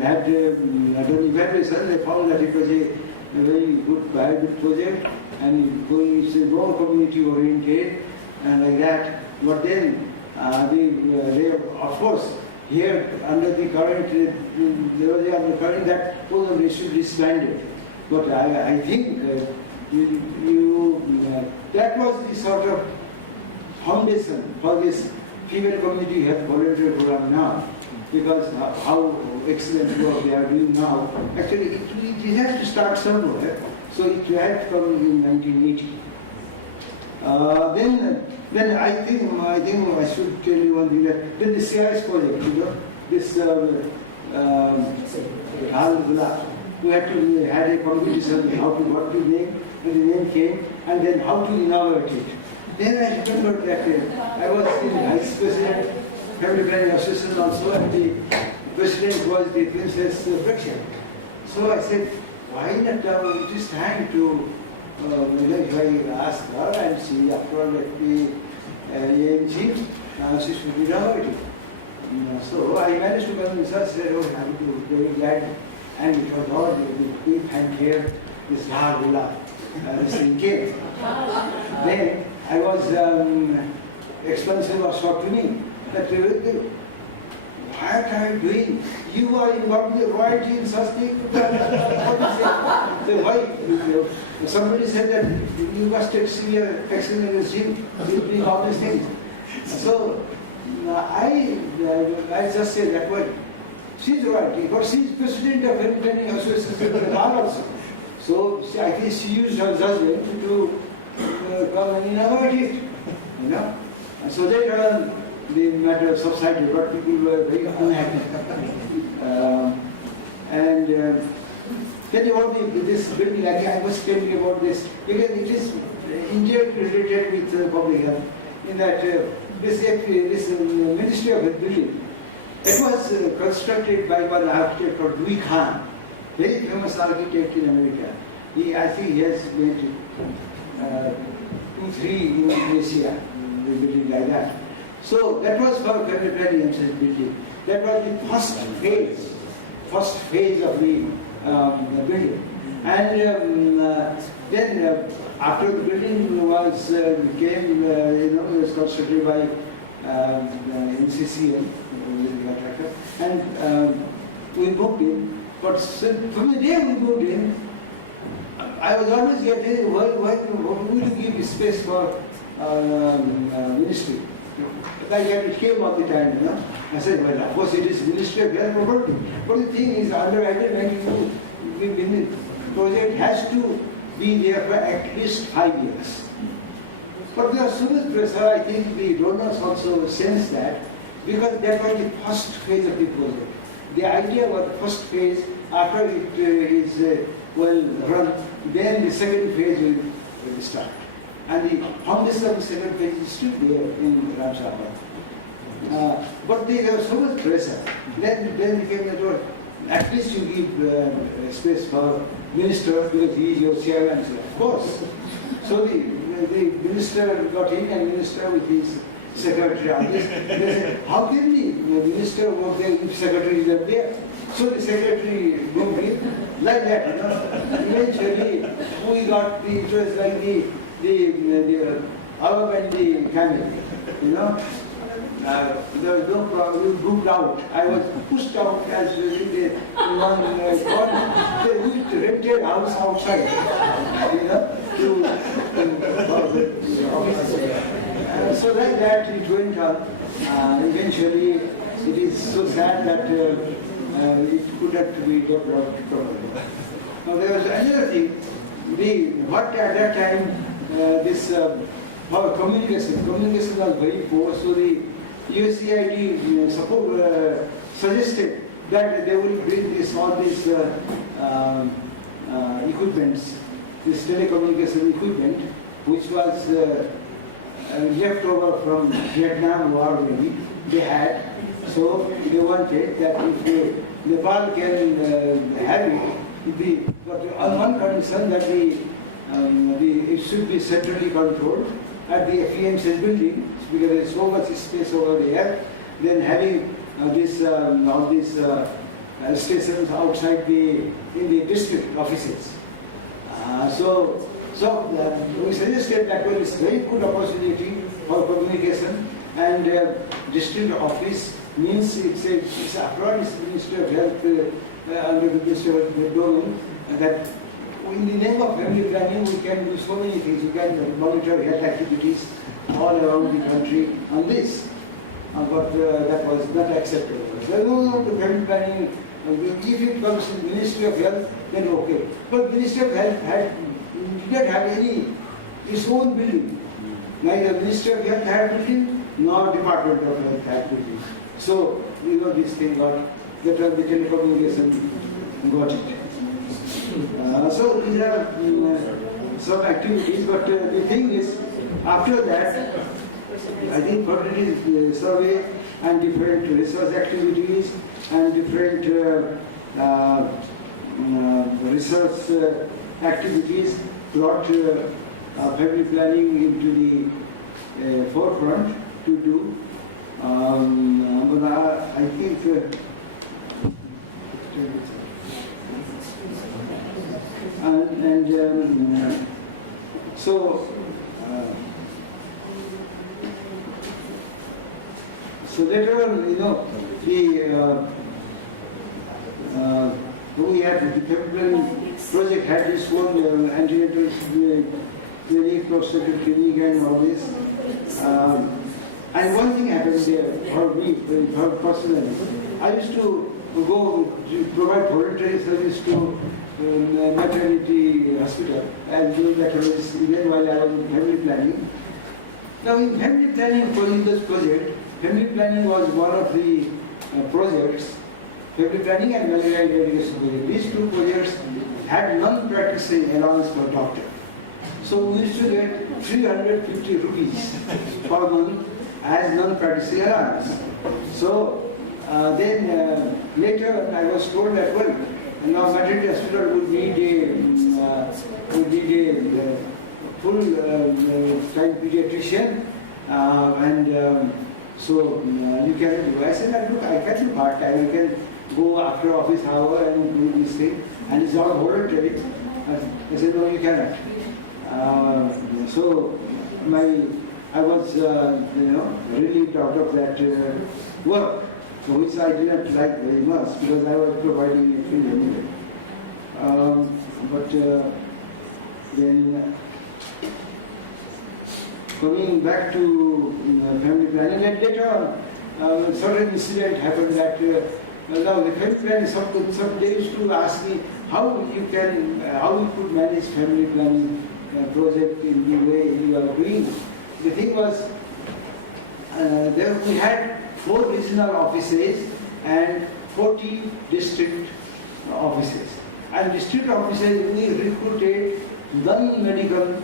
had done evaluation. They found that it was a very good, viable project, and it's more community oriented, and like that. But then, they of course, here under the current, there was the current that program they should disband it. But I think that was the sort of foundation for this female community health volunteer program now, because how excellent work they are doing now. Actually, it has to start somewhere, so it had to come in 1980. Then I think I should tell you one thing, that then the CIS project, this we had a competition how to what to name, and the name came, and then how to inaugurate it. Then I remember that I was the vice president, family planning association also, and the president was the Princess Berkshire. So I said, why not it is time to, if I ask her and she, after all, let me AMG, she should be inaugurated. So I managed to convince her, said, oh, I'm very glad, and it was all the big hand here, this Lahar this thing came. Then I was, expensive was shocked to me, that what are you doing? You are involved in the royalty in such thing. So why? Somebody said that you must see your excellence in him, he's doing all these things. So I just say that word. She's royalty, but she's president of Family Planning Association also. So I think she used her judgment to come and inaugurate it. And so later on, the matter of society, but people were very unhappy. Tell you about this building, I must tell you about this, because it is indirectly related with public health, in that this Ministry of Health building, it was constructed by one architect called Louis Khan, very famous architect in America. I think he has made 2-3 in Asia, building like that. So that was for family planning and building. That was the first phase of the building. And then after the building was was constructed by NCCM, and we moved in. But from the day we moved in, I was always getting, why would you give space for ministry? Like it came all the time, I said, well, of course it is Ministry of Health Property. But the thing is, under Item 92, the project has to be there for at least 5 years. But there was so much pressure, I think the donors also sense that, because that was the first phase of the project. The idea was the first phase, after it is well run, then the second phase will start. And the foundation of the second phase is still there in Ramshabar. But there was so much pressure. Then came the door. At least you give space for minister, because he is your chairman. Of course. So the minister got in, and minister with his secretary on this. They said, how can the minister work there if secretary is not there? So the secretary moved in like that. Eventually, we got it was like the Arab and the camel, there was no problem, we moved out. I was pushed out as in one corner. We rented house outside, to the office. So like that it went on. Eventually, it is so sad that it couldn't be developed properly. Now there was another thing, what at that time, our communication was very poor, so the USAID suggested that they will bring all these equipments this telecommunication equipment, which was left over from Vietnam War maybe, they had. So they wanted that if Nepal can have it, but on one condition that it should be centrally controlled at the FEMC building, because there is so much space over there, then having all these stations outside in the district offices. So we suggested that well, it's a very good opportunity for communication, and district office means it's across the Ministry of Health under the Ministry of Domain, that in the name of family planning we can do so many things. We can monitor health activities all around the country on this, but that was not acceptable. So no, the family planning, if it comes to the Ministry of Health, then okay. But Ministry of Health did not have its own building. Neither Ministry of Health had building, nor Department of Health had building. So, this thing got, the telecommunication got it. So these are some activities, but the thing is, after that, I think fertility survey and different research activities and different research activities brought family planning into the forefront to do. But I think so later on, we had the family project had this one antenatal clinic, prostate clinic, and all this. And one thing happened there for me, personally. I used to go to provide voluntary service to maternity hospital and do that even while I was in family planning. Now in family planning for this project, family planning was one of the projects, family planning and malaria eradication project. These two projects had non-practicing allowance for doctor. So we used to get 350 rupees per month as non-practicing allowance. So then later I was told that well, now maternity hospital would need a full-time pediatrician, and so you can do. I said, look, I can do part-time. I can go after office hour and do this thing, and it's all voluntary. I said, no, you cannot. So I was relieved out of that work, which I did not like very much because I was providing it free anyway. But then coming back to family planning, and later on, certain incident happened that now the family planning, some they used to ask me how you could manage family planning project in the way you are doing. The thing was, there we had 4 regional offices and 40 district offices. And district offices, we recruited non-medical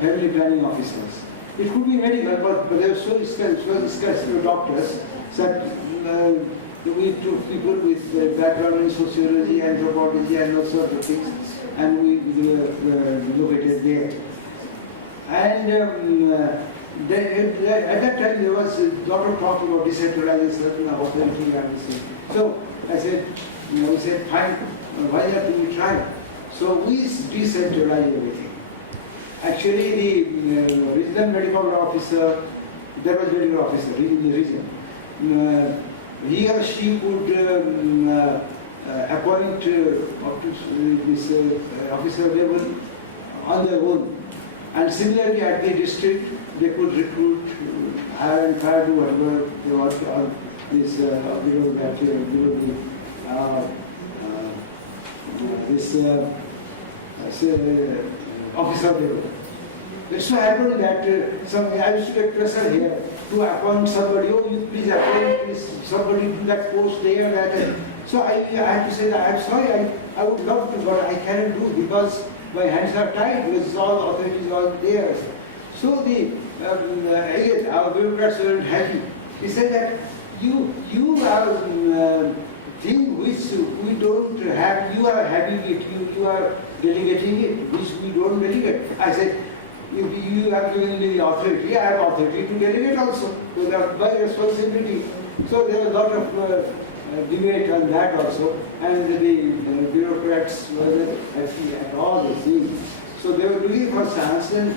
family planning officers. It could be medical, but they were so skilled doctors that we took people with background in sociology, anthropology, and all sorts of things, and we located there. And at that time there was a lot of talk about decentralization of authority and this. So I said, we said, fine, why not we try? So we decentralize everything. Actually, the regional medical officer, there was medical officer in the region. He or she could appoint up to this officer level on their own. And similarly at the district, they could recruit, hire and fire, do whatever they want on this officer level. It so happened that I used to get pressure here to appoint somebody. Oh, you please appoint somebody to that post there, that. So I had to say that I'm sorry. I would love to, but I cannot do because my hands are tied because all authorities are there. So again, our bureaucrats were happy. He said that you are thing which we don't have, you are having it, you are delegating it, which we don't delegate. I said, if you have given me the authority, I have authority to delegate also. So that's my responsibility. So there was a lot of debate on that also, and the bureaucrats were happy at all the things. So they were doing for science, and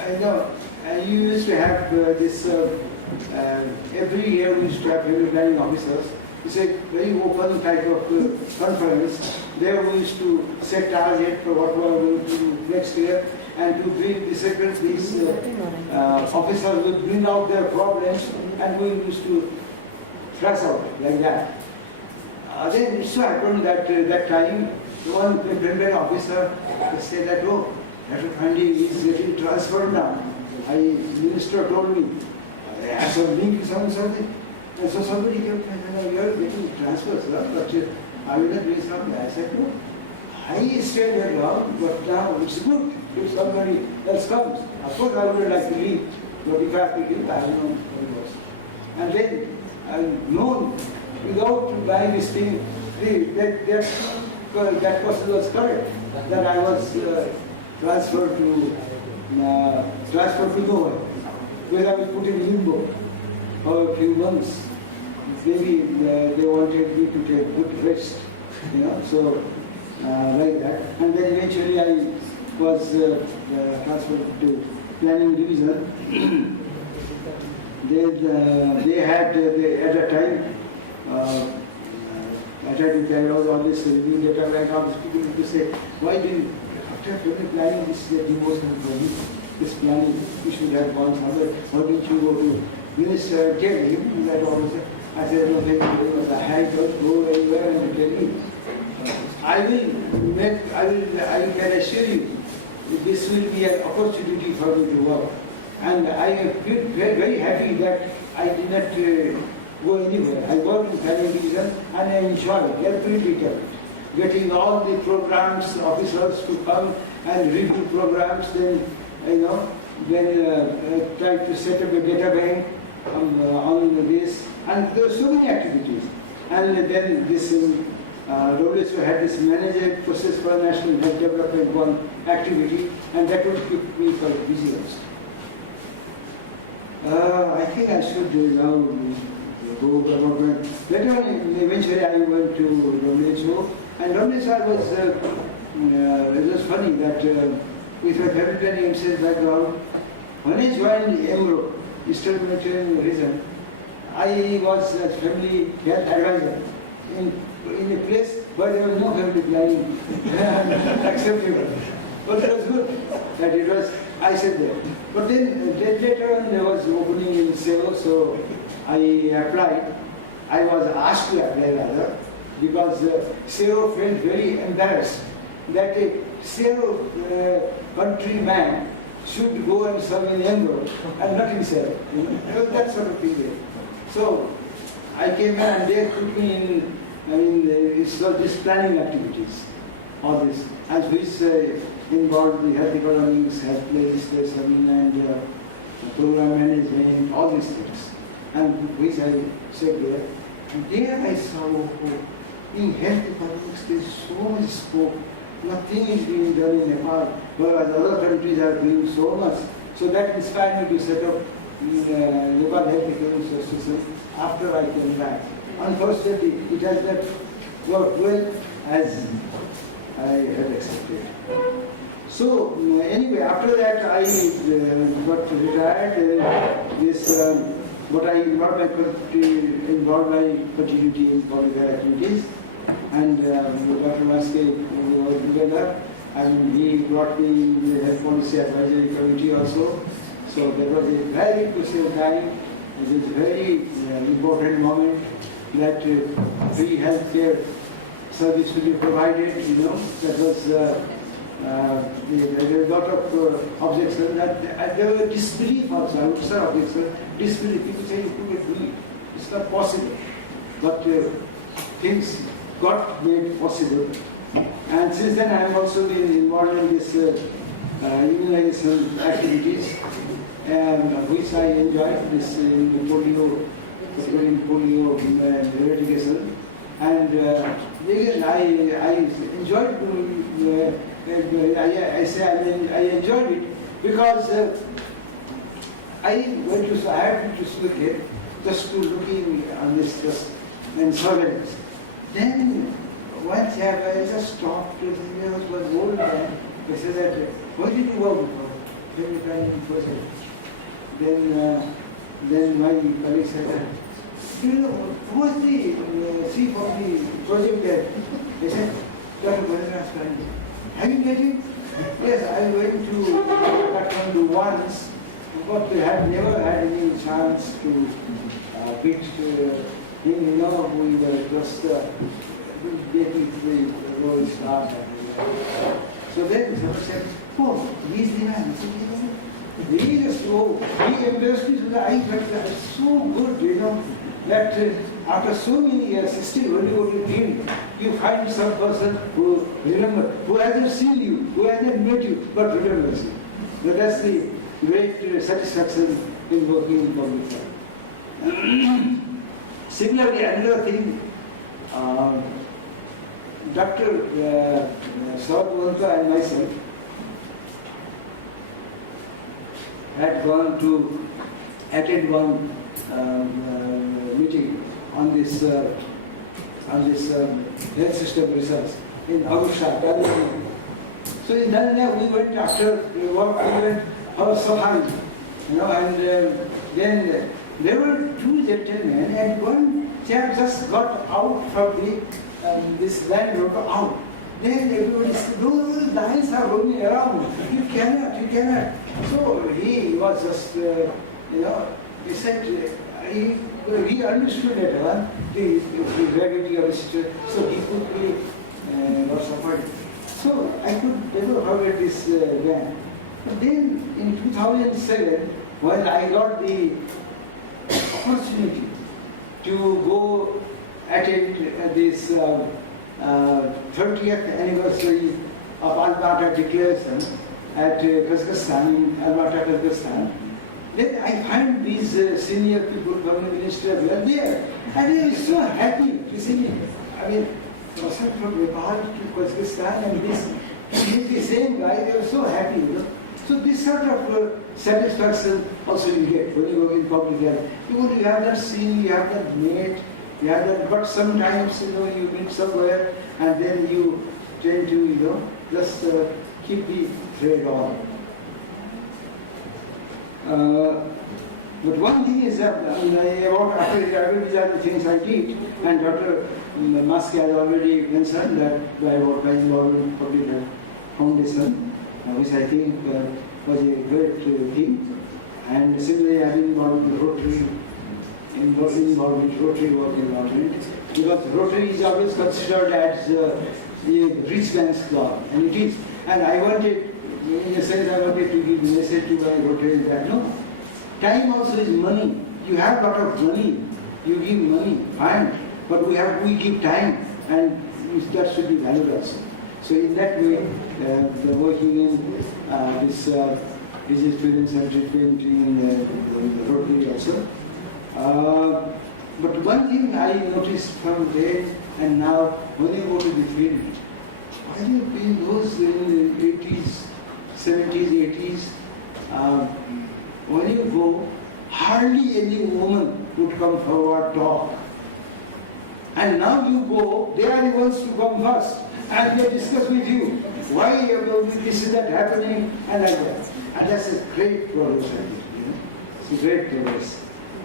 I know you used to have this every year we used to have revenue planning officers. It's a very open type of conference. There we used to set target for what we are going to do next year, and to bring these officers would bring out their problems, and we used to thrash out like that. Then it so happened that that time one president officer said that, oh, Dr. Pande is getting transferred now. Minister told me, I saw link something. And so somebody kept saying, you are getting transferred, sir, but I will not do something. I said, no, I stayed there long, but now it's good if somebody else comes. Of course, I would like to leave, but if I have to leave, I don't know what it was. And then I've known, without buying this thing, that person was correct, that I was transferred to nowhere, where I was put in limbo for a few months. Maybe they wanted me to take good rest, so like that. And then eventually I was transferred to planning division. They had, at a time, I tried to carry out all this review data right now. People used to say, why didn't, after planning, this is the demotion for me, this planning, you should have gone somewhere. Why didn't you go to minister and tell him that also? I said, no, thank you very much. I had to go anywhere and tell him. I can assure you, this will be an opportunity for me to work. And I feel very happy that I did not go anywhere. I worked in planning division and I enjoyed every bit of it. Getting all the programs officers to come and review programs, then try to set up a data bank on this. And there are so many activities. And then this WHO had this managed process for national health development one activity, and that would keep me quite busy also. I think I should now go over. Later on, eventually I went to WHO, and WHO it was funny that with my family himself background, when I joined EMRO, Eastern Mediterranean Region, I was a family health advisor in a place where there was no family planning acceptable. But it was good that it was, I said there. But then later on there was opening in SEO, so I applied. I was asked to apply rather, because SEO felt very embarrassed that a SEO countryman should go and serve in Emro and not in SEO. That sort of thing. So I came in and they put me in, it's all these planning activities, all this, and which involved the health economics, health place, and program management, all these things, and which I said there. And there I saw, in health economics there is so much scope. Nothing is being done in Nepal, whereas other countries are doing so much. So that inspired me to set up local health economics association after I came back. Unfortunately, it has not worked well as I had expected. So anyway, after that I got retired. But I involved my continuity in political activities, and Dr. Maske, we were together, and he brought me in the Health Policy Advisory Committee also. So there was a very crucial time. It was a very important moment that free healthcare service will be provided. That was there were a lot of objections, that there were disbelief also. I would say objection, disbelief. People say you couldn't do it. It's not possible. But things got made possible, And since then I have also been involved in this immunization activities, and which I enjoy, this polio, particularly polio eradication. And again, I enjoyed I enjoyed it because I had to look here just to looking on this just and surveillance. Then once I just stopped, I was old man. I said that, what did you work for? Then my colleague said, do you know, who was the chief of the project there? They said, Dr. Badri. Have you met him? Yes, I went to Kathmandu once, but we had never had any chance to meet him. You know, we were just getting the road start. So then someone said, oh, he's the man. He just he embarrassed me to the eye, but that's so good, you know, that after so many years, still when you go to him, you find some person who who hasn't seen you, who hasn't met you, but remembers you. So that's the great satisfaction in working in public life. Similarly, another thing, Dr. Savat and myself had gone to attend one meeting on this health system research in Agusha, Badri. So in Dalina we went after work, we went safari, you know, and then there were two gentlemen and one chap just got out from the this land road out. Then everybody said, those lines are roaming around. You cannot. So he was just, he said, he understood that the gravity of the situation, so he could be not suffered. So I could never forget this man. But then in 2007, when I got the opportunity to go attend this 30th anniversary of Alberta Declaration at Kazakhstan, in Alberta, Kazakhstan. Then I find these senior people from the ministry were there, and they were so happy to see me. I mean, from Nepal to Kazakhstan, and this, the same guy, they were so happy, you know. So this sort of satisfaction also you get when you work in public health. You have not seen, you have not met, you have not, but sometimes, you know, you meet somewhere and then you tend to, you know, just keep the thread on. But one thing is that about after retirement, these are the things I did, and Dr. Musk has already mentioned that I was involved in public health foundation, which I think was a great thing. And similarly, I have been involved with Rotary, involved with Rotary work in Rotary, because Rotary is always considered as a rich man's club, and it is. And I wanted, in a sense, I wanted to give a message to my Rotary that no, time also is money. You have a lot of money, you give money, fine, but we give time, and that should be valued also. So in that way, working in this disease prevention and treatment in the Rotary also. But one thing I noticed from then and now, when you go to the field, I think in those in the 80s, 70s, 80s, when you go, hardly any woman would come forward talk. And now you go, they are the ones to come first. And they discuss with you why this is that happening and like that. And that's a great progress, I think, you know. It's a great progress.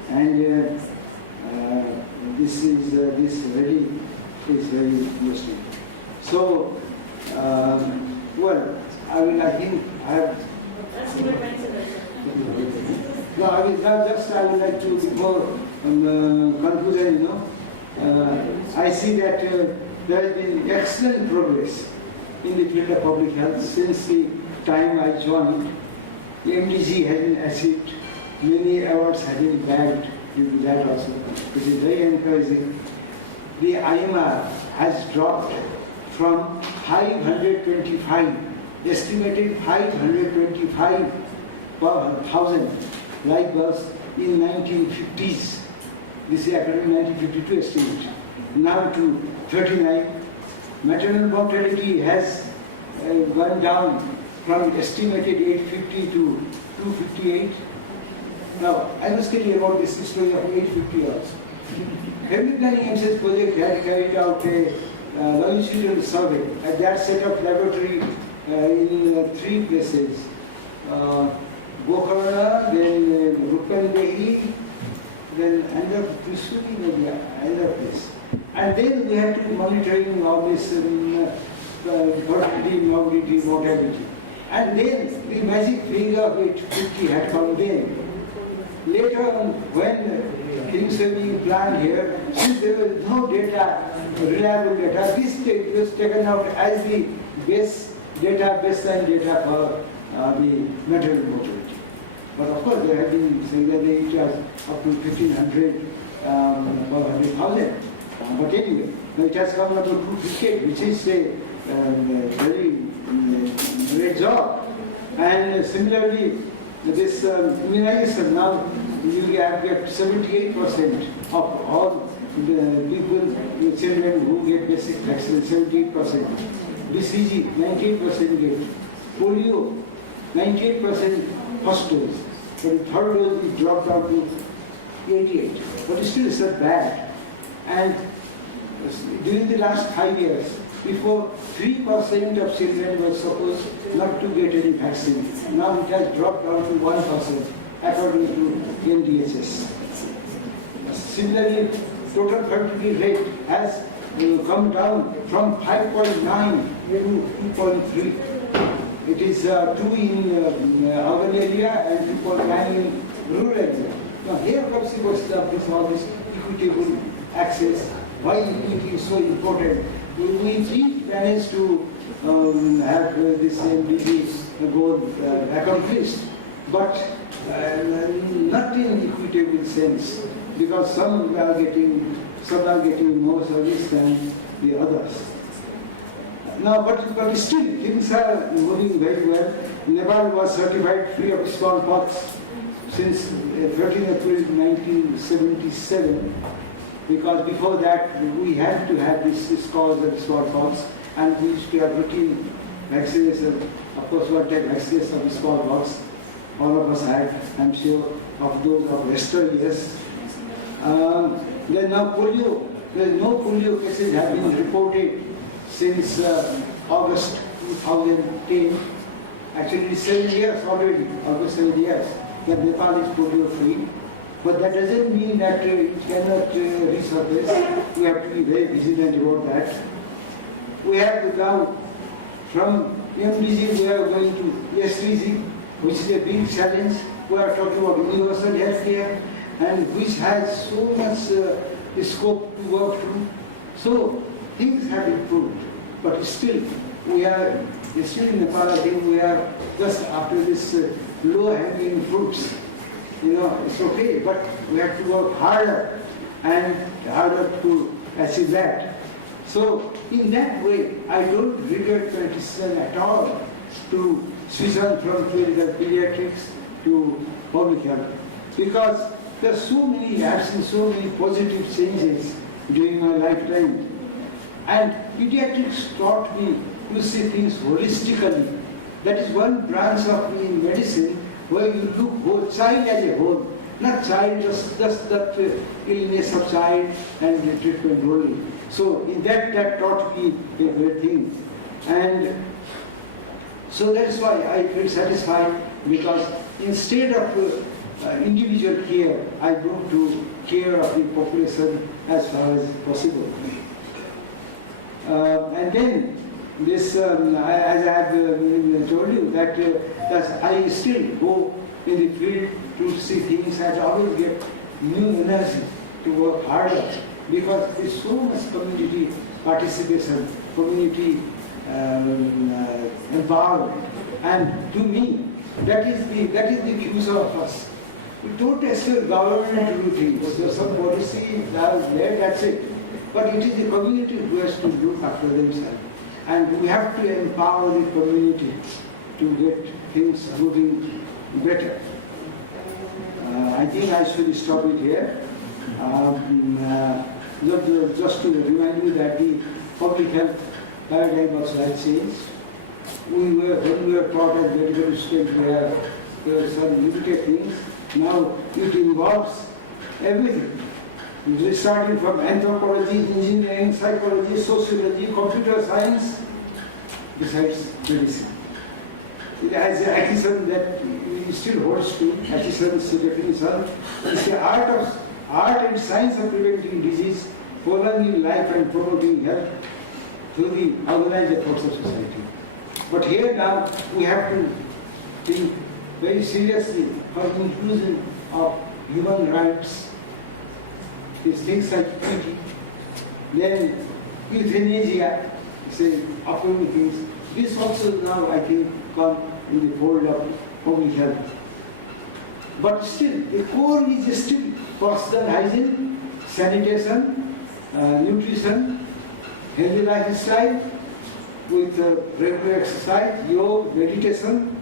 And this really is very useful. So, well, I think I have. No, I would like to, before conclusion, you know, I see that there has been excellent progress in the field of public health since the time I joined. The MDG has been achieved, many awards have been bagged due to that also, which is very encouraging. The IMR has dropped from 525, estimated 525 per 1,000 light bulbs in 1950s. This is according to 1952 estimate. Now to 39. Maternal mortality has gone down from estimated 850 to 258. Now, I must tell you about this story of 850 also. Heavy Planning MCS project had carried out a longitudinal survey at that set of laboratory in 3 places. Gokarna, then Rupandehi, then another Pisuni, maybe another place. And then we had to monitoring all this fertility, morbidity, mortality. And then the magic figure of 850 had come then. Later on, when things were being planned here, since there was no data, reliable data, this was taken out as the base data, baseline data for the maternal mortality. But of course, there have been saying that it was up to 1,500 per 100,000. But anyway, it has come up to 258, which is a very great job. And similarly, this immunization, now you have got 78% of all the people, the children who get basic vaccine, 78%. BCG, 98% get. Polio, 98% first dose. But the third dose is dropped down to 88. But still it's not bad. And during the last 5 years, before 3% of children were supposed not to get any vaccine. Now it has dropped down to 1% according to NDHS. Similarly, total fertility rate has come down from 5.9 to 2.3. It is 2 in urban area and 2.9 in rural area. Now here comes the question of this, all this equitable access. Why equity is so important? We each manage to have this MDG goal accomplished, but not in equitable sense, because some are getting more service than the others. Now, but still things are moving very well. Nepal was certified free of smallpox since 13 April 1977. Because before that we had to have this cause of smallpox, and we used to have routine vaccination. Of course, one type vaccination of smallpox, all of us had, I'm sure, of those of yesteryears. Then now polio, there is no polio cases have been reported since August 2010. Actually, it's 7 years already, almost 7 years, that Nepal is polio free. But that doesn't mean that it cannot resurface. We have to be very vigilant about that. We have now, from MDG, we are going to SDG, which is a big challenge. We are talking about universal health care, and which has so much scope to work through. So things have improved, but still, still in Nepal, I think we are just after this low-hanging fruits. It's okay, but we have to work harder and harder to achieve that. So, in that way, I don't regret my decision at all to switch on from clinical pediatrics to public health, because there are so many, I have seen so many positive changes during my lifetime. And pediatrics taught me to see things holistically. That is one branch of medicine where you look whole child as a whole, not child just that illness of child and the treatment only. So in that taught me a great thing. And so that's why I feel satisfied, because instead of individual care, I go to care of the population as far as possible. And then this, as I have told you, that I still go in the field to see things and always get new energy to work harder, because there is so much community participation, community empowerment, and to me that is the future of us. We don't expect government to do things. So some policy there, that's it. But it is the community who has to look after themselves. and we have to empower the community to get things moving better. I think I should stop it here. Just to remind you that the public health paradigm also has changed. When we were taught as medical students, there were some limited things. Now it involves everything. Starting from anthropology, engineering, psychology, sociology, computer science, besides medicine. It has an Atkinson that still holds to. Atkinson's definition is the art and science of preventing disease, prolonging life and promoting health through the organized efforts of society. But here now we have to think very seriously for the inclusion of human rights. These things like equity, then euthanasia, say upcoming things. This also now I think come in the fold of public health. But still, the core is still personal hygiene, sanitation, nutrition, healthy lifestyle with regular exercise, yoga, meditation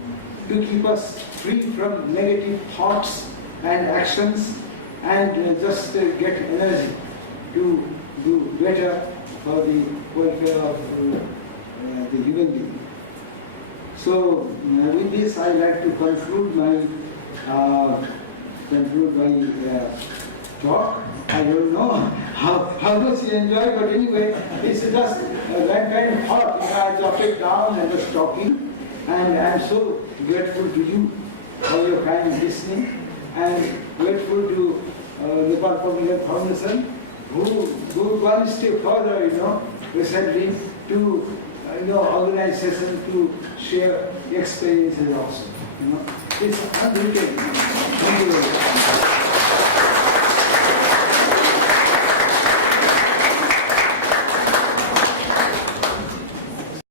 to keep us free from negative thoughts and actions and just get energy to do better for the welfare of the human being. So with this, I like to conclude my talk. I don't know how much you enjoy, but anyway, it's just that kind of thought. I jotted down and was talking, and I'm so grateful to you for your kind listening, and grateful to Nepal Public Health Foundation, who moved one step further, recently to organize session to share experiences also. It's unbelievable. Thank you very much.